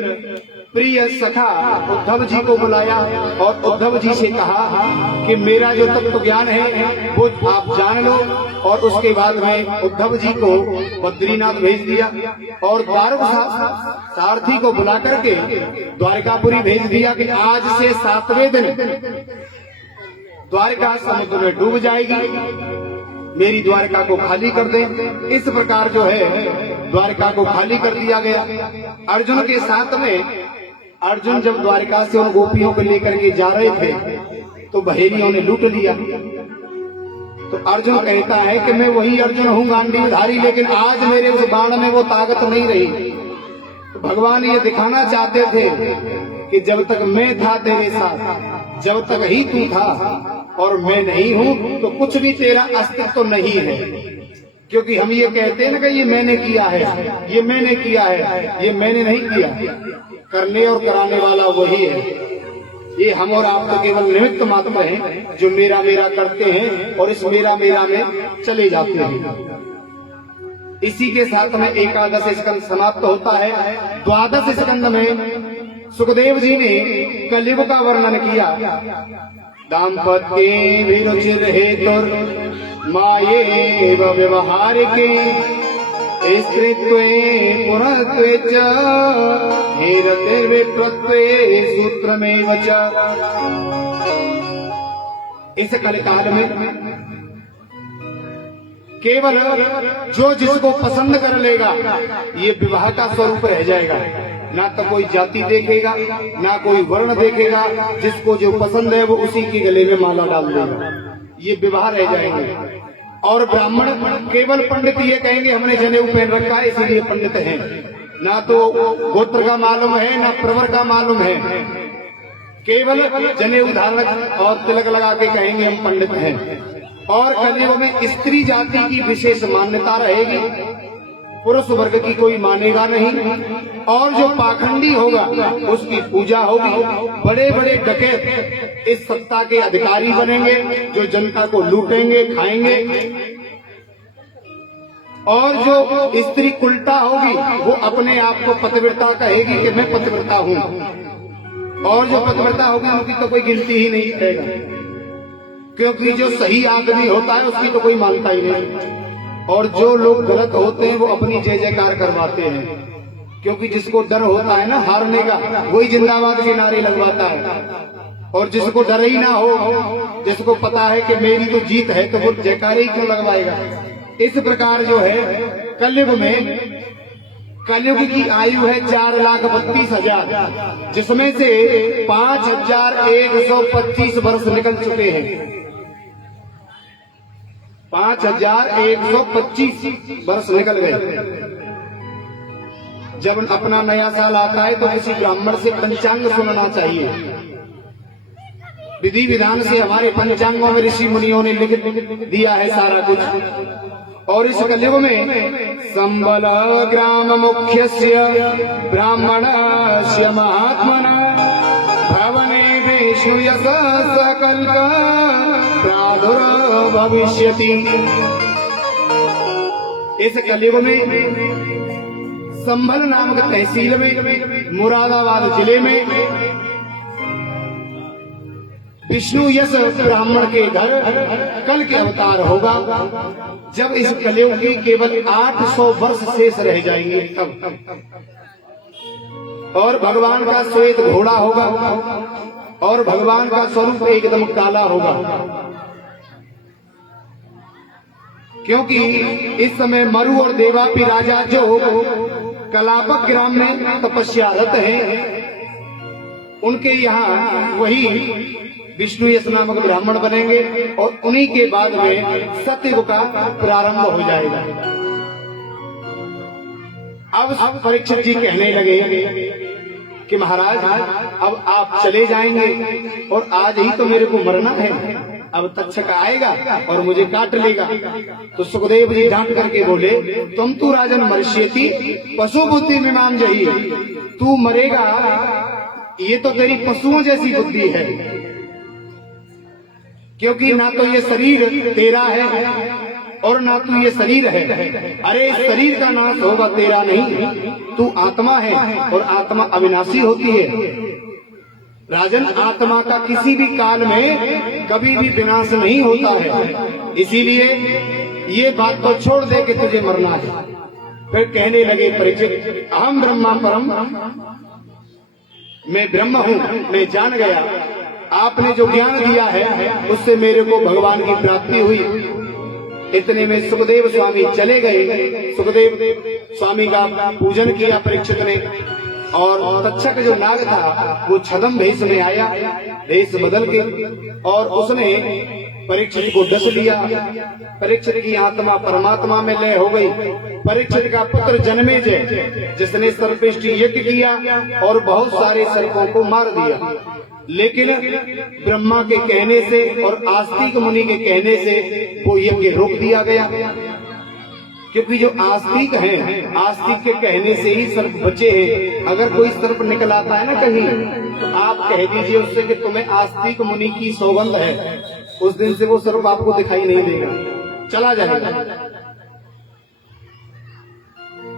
प्रिय सखा उद्धव जी को बुलाया और उद्धव जी से कहा कि मेरा जो तत्व ज्ञान है वो आप जान लो। और उसके बाद में उद्धव जी को बद्रीनाथ भेज दिया और दारुक सारथी को बुला करके द्वारकापुरी भेज दिया कि आज से 7वें दिन द्वारका समुद्र में डूब जाएगी, मेरी द्वारका को खाली कर दें। इस प्रकार जो है द्वारका को खाली कर दिया गया। अर्जुन के साथ में अर्जुन जब द्वारका से उन गोपियों को लेकर के जा रहे थे तो बहेलियों ने लूट लिया। तो अर्जुन कहता है कि मैं वही अर्जुन हूँ गांडीवधारी, लेकिन आज मेरे उस बाण में वो ताकत नहीं रही। तो भगवान ये दिखाना चाहते थे कि जब तक मैं था तेरे साथ, जब तक ही तू था और मैं नहीं हूँ तो कुछ भी तेरा अस्तित्व तो नहीं है। क्योंकि हम ये कहते हैं ना कि ये मैंने किया है, ये मैंने किया है, ये मैंने नहीं किया। करने और कराने वाला वही है। ये हम और आप तो केवल निमित्त मात्र हैं जो मेरा मेरा करते हैं और इस मेरा मेरा में चले जाते हैं। इसी के साथ में एकादश स्कंद समाप्त होता है। द्वादश स्कंद में सुखदेव जी ने कलयुग का वर्णन किया। दाम्पत्ये विरुचिर हेतुर मायेव व्यवहारिके स्त्रीत्वे पुनर्त्वे च हेरतिर्विप्रत्वे सूत्रमेव च। इस कलिकाल में केवल जो जिसको पसंद कर लेगा ये विवाह का स्वरूप रह जाएगा। ना तो कोई जाति देखेगा, ना कोई वर्ण देखेगा, जिसको जो पसंद है वो उसी के गले में माला डाल देगा, ये विवाह रह जाएंगे। और ब्राह्मण केवल पंडित ये कहेंगे हमने जनेऊ पहन रखा है इसीलिए पंडित हैं, ना तो गोत्र का मालूम है ना प्रवर का मालूम है, केवल जनेऊ धारण और तिलक लगा के कहेंगे हम पंडित हैं। और कलयुग में स्त्री जाति की विशेष मान्यता रहेगी, पुरुष वर्ग की कोई मानेगा नहीं। और जो पाखंडी होगा उसकी पूजा होगी। बड़े बड़े डकैत इस सत्ता के अधिकारी बनेंगे जो जनता को लूटेंगे, खाएंगे। और जो स्त्री उल्टा होगी वो अपने आप को पतिव्रता कहेगी कि मैं पतिव्रता हूँ, और जो पतिव्रता होगी उनकी तो कोई गिनती ही नहीं रहेगा। क्योंकि जो सही आदमी होता है उसकी तो कोई मानता ही नहीं, और जो लोग गलत होते हैं वो अपनी जय जयकार करवाते हैं। क्योंकि जिसको डर होता है ना हारने का वही जिंदाबाद के नारे लगवाता है, और जिसको डर ही ना हो, जिसको पता है कि मेरी तो जीत है, तो वो जयकार ही क्यों लगवाएगा। इस प्रकार जो है कलयुग में, कलयुग की आयु है 4,32,000, जिसमें से 5,125 वर्ष निकल चुके हैं। 5,125 वर्ष निकल गए। जब अपना नया साल आता है तो किसी ब्राह्मण से पंचांग सुनना चाहिए। विधि विधान से हमारे पंचांगों में ऋषि मुनियों ने लिख दिया है सारा कुछ। और इस कलयुग में संबल ग्राम मुख्यस्य ब्राह्मणस्य महात्मना भवने विष्णु यश सकल्प प्रादुर्भविष्यति। इस कलयुग में संभल नामक तहसील में मुरादाबाद जिले में विष्णु यश ब्राह्मण के घर कल के अवतार होगा। जब इस कलयुग की केवल 800 वर्ष शेष रह जाएंगे तब, और भगवान का श्वेत घोड़ा होगा और भगवान का स्वरूप एकदम काला होगा, क्योंकि इस समय मरु और देवापी राजा जो कलापक ग्राम में तपस्यारत हैं, उनके यहाँ वही विष्णु यश नामक ब्राह्मण बनेंगे और उन्हीं के बाद में सतयुग का प्रारंभ हो जाएगा। अब परीक्षित जी कहने लगे कि महाराज अब आप चले जाएंगे और आज ही तो मेरे को मरना है, अब तक्षक आएगा और मुझे काट लेगा। तो सुखदेव जी डांट करके बोले, तुम तू राजन मर्ष्यति पशु बुद्धि मीमांस जही, तू मरेगा ये तो तेरी पशुओं जैसी बुद्धि है, क्योंकि ना तो ये शरीर तेरा है और ना तू ये शरीर है। अरे शरीर का नाश होगा, तेरा नहीं, तू आत्मा है और आत्मा अविनाशी होती है। राजन आत्मा का किसी भी काल में कभी भी विनाश नहीं होता है, इसीलिए ये बात को छोड़ दे कि तुझे मरना है। फिर कहने लगे परीक्षित, अहम ब्रह्मा परम, मैं ब्रह्म हूँ, मैं जान गया, आपने जो ज्ञान दिया है उससे मेरे को भगवान की प्राप्ति हुई। इतने में सुखदेव स्वामी चले गए। सुखदेव स्वामी का पूजन किया परीक्षित ने, और तक्षक जो नाग था वो छद्म भेष में आया, भेष बदल के, और उसने परीक्षित को डस लिया। परीक्षित की आत्मा परमात्मा में लय हो गई। परीक्षित का पुत्र जन्मेजय, जिसने सर्पष्टि यज्ञ किया और बहुत सारे सर्पों को मार दिया, लेकिन ब्रह्मा के कहने से और आस्तिक मुनि के कहने से वो यज्ञ रोक दिया गया, क्योंकि जो आस्तिक हैं, आस्तिक के कहने से ही सर्प बचे हैं। अगर कोई सर्प निकल आता है ना कहीं, तो आप कह दीजिए उससे कि तुम्हें आस्तिक मुनि की सौगंध है, उस दिन से वो सर्प आपको दिखाई नहीं देगा, चला जाएगा।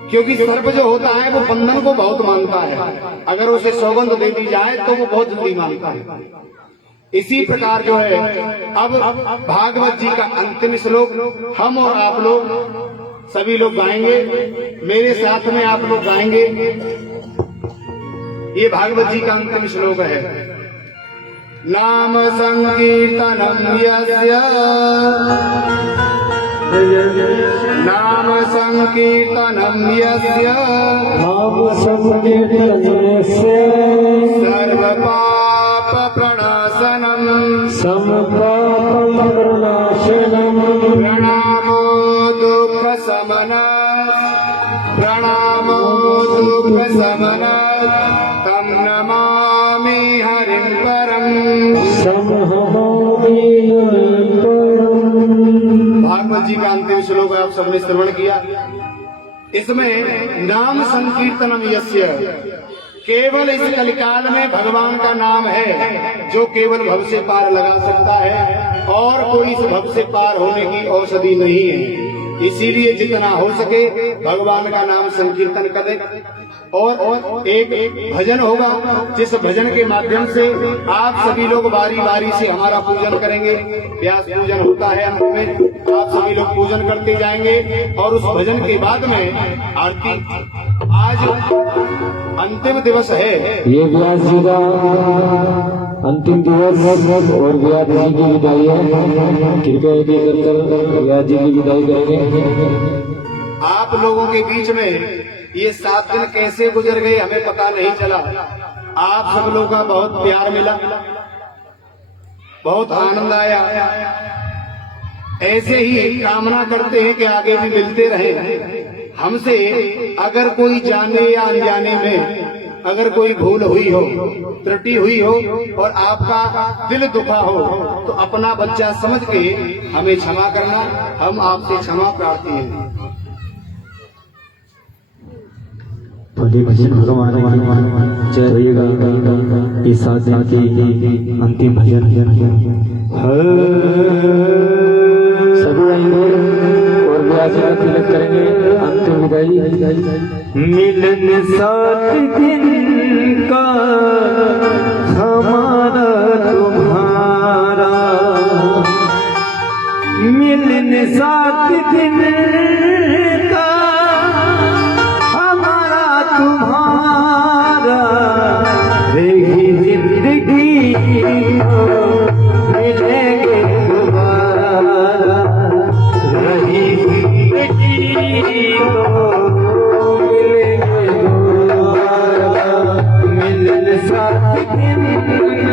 क्योंकि सर्प जो होता है वो बंधन को बहुत मानता है, अगर उसे सौगंध दे दी जाए तो वो बहुत जल्दी मानता है। इसी प्रकार जो है अब भागवत जी का अंतिम श्लोक हम और आप लोग सभी लोग गाएंगे, मेरे साथ में आप लोग गाएंगे। ये भागवत जी का अंतिम श्लोक है। नाम संकीर्तनम यस्य, नाम संकीर्तनम यस्य, नाम संकीर्तनम यस्य, सर्व पाप प्रणाशनम, समपाप प्रणाशनम, प्रणामो दुख समन, प्रणामो दुख समन, तम नमामि हरिं परम, समहमि हरिं परम। भागवत जी का अंतिम श्लोक आप सबने श्रवण किया। इसमें नाम संकीर्तनम यस्य, केवल इस कलिकाल में भगवान का नाम है जो केवल भव से पार लगा सकता है, और कोई इस भव से पार होने की औषधि नहीं है। इसीलिए जितना हो सके भगवान का नाम संकीर्तन करें। और एक भजन होगा, जिस भजन के माध्यम से आप सभी लोग बारी बारी से हमारा पूजन करेंगे। व्यास पूजन होता है अंत में, आप सभी लोग पूजन करते जाएंगे, और उस भजन के बाद में आरती। आज अंतिम दिवस है, ये व्यास जी का अंतिम दिवस और व्यास जी की विदाई है। कृपया एक कर व्यास जी की विदाई करेंगे। आप लोगों के बीच में ये 7 दिन कैसे गुजर गए हमें पता नहीं चला। आप सब लोगों का बहुत प्यार मिला, बहुत आनंद आया। ऐसे ही कामना करते हैं कि आगे भी मिलते रहे। हमसे अगर कोई जाने या अनजाने में अगर कोई भूल हुई हो, त्रुटि हुई हो और आपका दिल दुखा हो तो अपना बच्चा समझ के हमें क्षमा करना, हम आपसे क्षमा प्रार्थी हैं। भगवान चलेगा इस साधना की अंतिम भजन सभी आएंगे और व्यास तिलक करेंगे। अंतिम विदाई। मिलन साथ दिन का हमारा तुम्हारा, मिलन साथ दिन का हमारा तुम्हारा, रहेगी जिंदगी मिलेंगे दोबारा, रहेगी जिंदगी मिलेंगे दोबारा, मिलन साथ दिन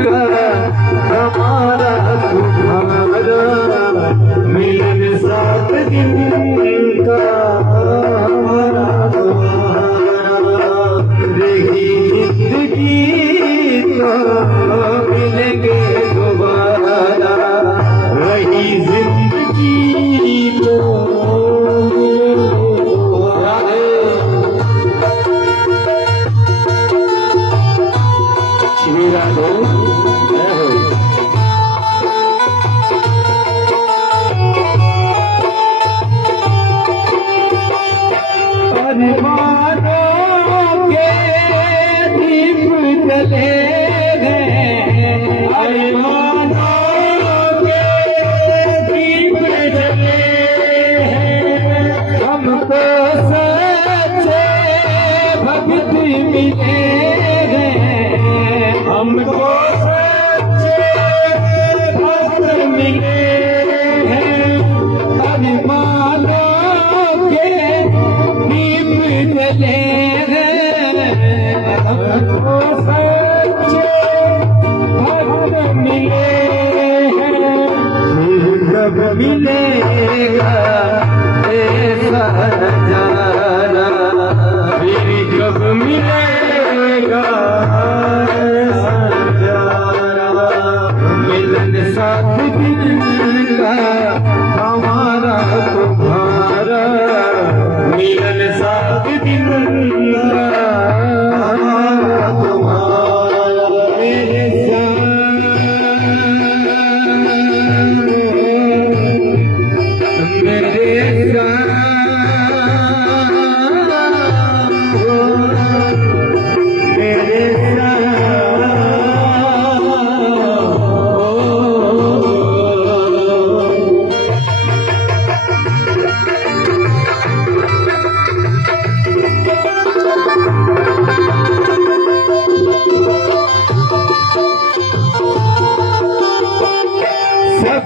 का हमारा तुम्हारा, मिलन साथ दिन का हमारा तुम्हारा, रहेगी जिंदगी तो मिलेंगे दोबारा, रही जिंदगी तो श्री राधे जय हो। अरमानों के दीप जले हैं, अरमानों के दीप जले हैं, हमको सच्चे भक्त मिले हैं, हमको सच्चे भक्त मिले हैं, अरमानों के दीप जले हैं, हमको सच्चे भक्त मिले हैं, फिर कब मिलेगा ऐसा नजारा, फिर कब मिलेगा ऐसा नजारा, मिलन साथ दिन का हमारा तुम्हारा, मिलन साथ दिन का हमारा तुम्हारा, मेरे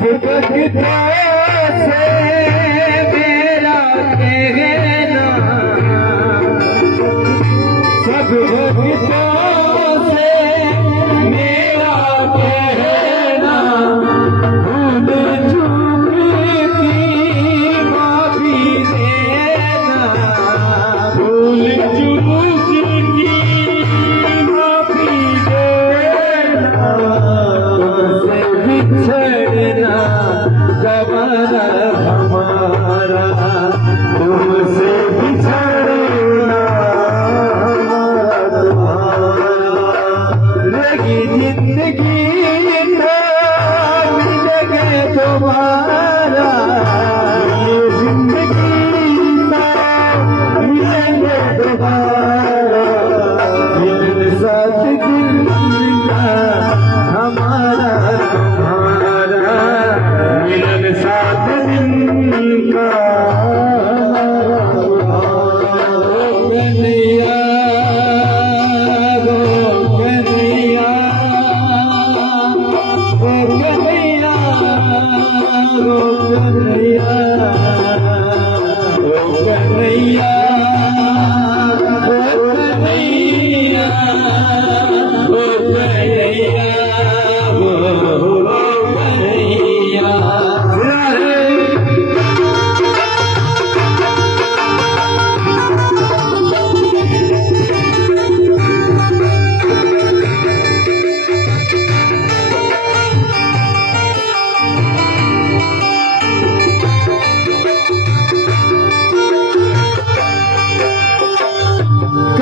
सब भक्तों से मेरा कहना, सब भक्तों से मेरा कहना, भूल चूक की माफी देना, भूल चूक की माफी देना, तुमसे बिछड़ना गवारा हमारा, तुमसे बिछड़ना हमारा तुम्हारा, लगी जिंदगी तो मिलेंगे तुम्हारा, ये जिंदगी तो मिलेंगे तुम्हारा, मिलन साथ दिल का हमारा तुम्हारा, मिलन साथ दिन का कन्हैया गो कन्हैया, गो कन्हैया गो कन्हैया, गो कन्हैया गो कन्हैया, गो कन्हैया गो कन्हैया।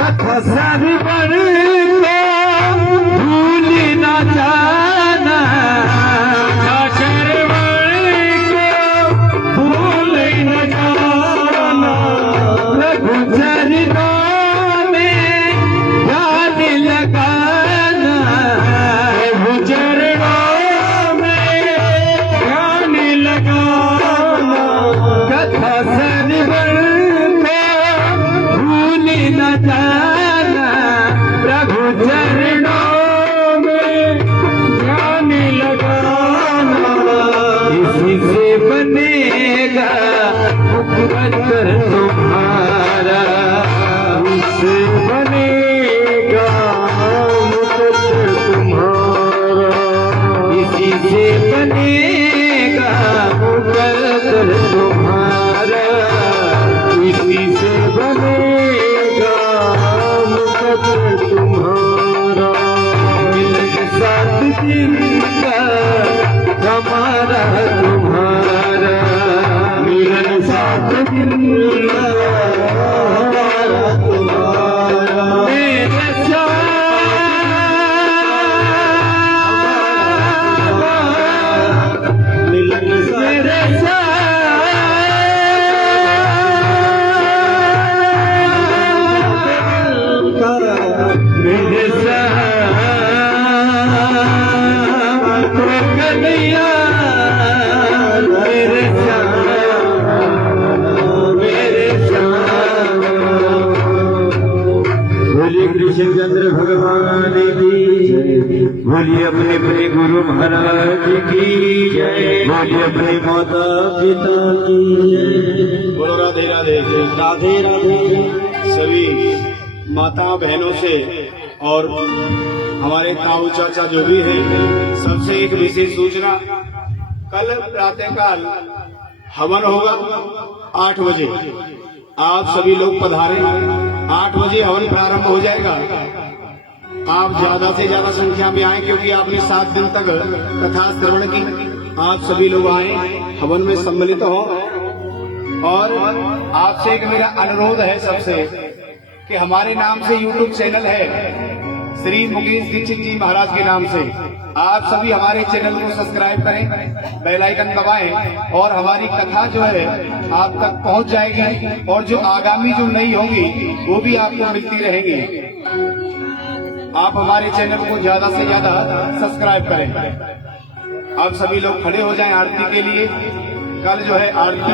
कथा सरवर को भूल न जाना, कथा सरवर को भूल न जाना, प्रभु चरणों में ध्यान लगाना, प्रभु चरणों में ध्यान लगाना, कथा सरवर को भूल न जाना, प्रभु चरणों में ध्यान लगाना, इसी से बनेगा मुकद्दर तुम्हारा, इससे बनेगा मुकद्दर तुम्हारा, इसी से बनेगा मुकद्दर तुम्हारा, इसी से बनेगा मुकद्दर तुम्हारा, मिलन साथ जिंदा हमारा तुम्हारा, मिलन साथ जिंदा हमारा तुम्हारा, मेरे मिलन मेरे मेरे कन्हैया, मेरे मेरे बोलिए कृष्णचंद्र भगवान की, बोलिए अपने अपने गुरु महाराज की जय, बोलिए अपने माता पिता की जय। बोलो राधे राधे। राधे राधे। सभी माता बहनों से और हमारे ताऊ चाचा जो भी हैं सबसे एक विशेष सूचना, कल प्रातःकाल हवन होगा 8 बजे, आप सभी लोग पधारें। 8 बजे हवन प्रारंभ हो जाएगा। आप ज्यादा से ज्यादा संख्या में आए, क्योंकि आपने 7 दिन तक कथा श्रवण की। आप सभी लोग आए, हवन में सम्मिलित हो। और आपसे एक मेरा अनुरोध है सबसे कि हमारे नाम से YouTube चैनल है, श्री मुकेश दीक्षित जी महाराज के नाम से। आप सभी हमारे चैनल को सब्सक्राइब करें, बेल आइकन दबाएं और हमारी कथा जो है आप तक पहुंच जाएगी। और जो आगामी जो नई होंगी वो भी आपको मिलती रहेंगी। आप हमारे चैनल को ज्यादा से ज्यादा सब्सक्राइब करें। आप सभी लोग खड़े हो जाएं आरती के लिए। कल जो है आरती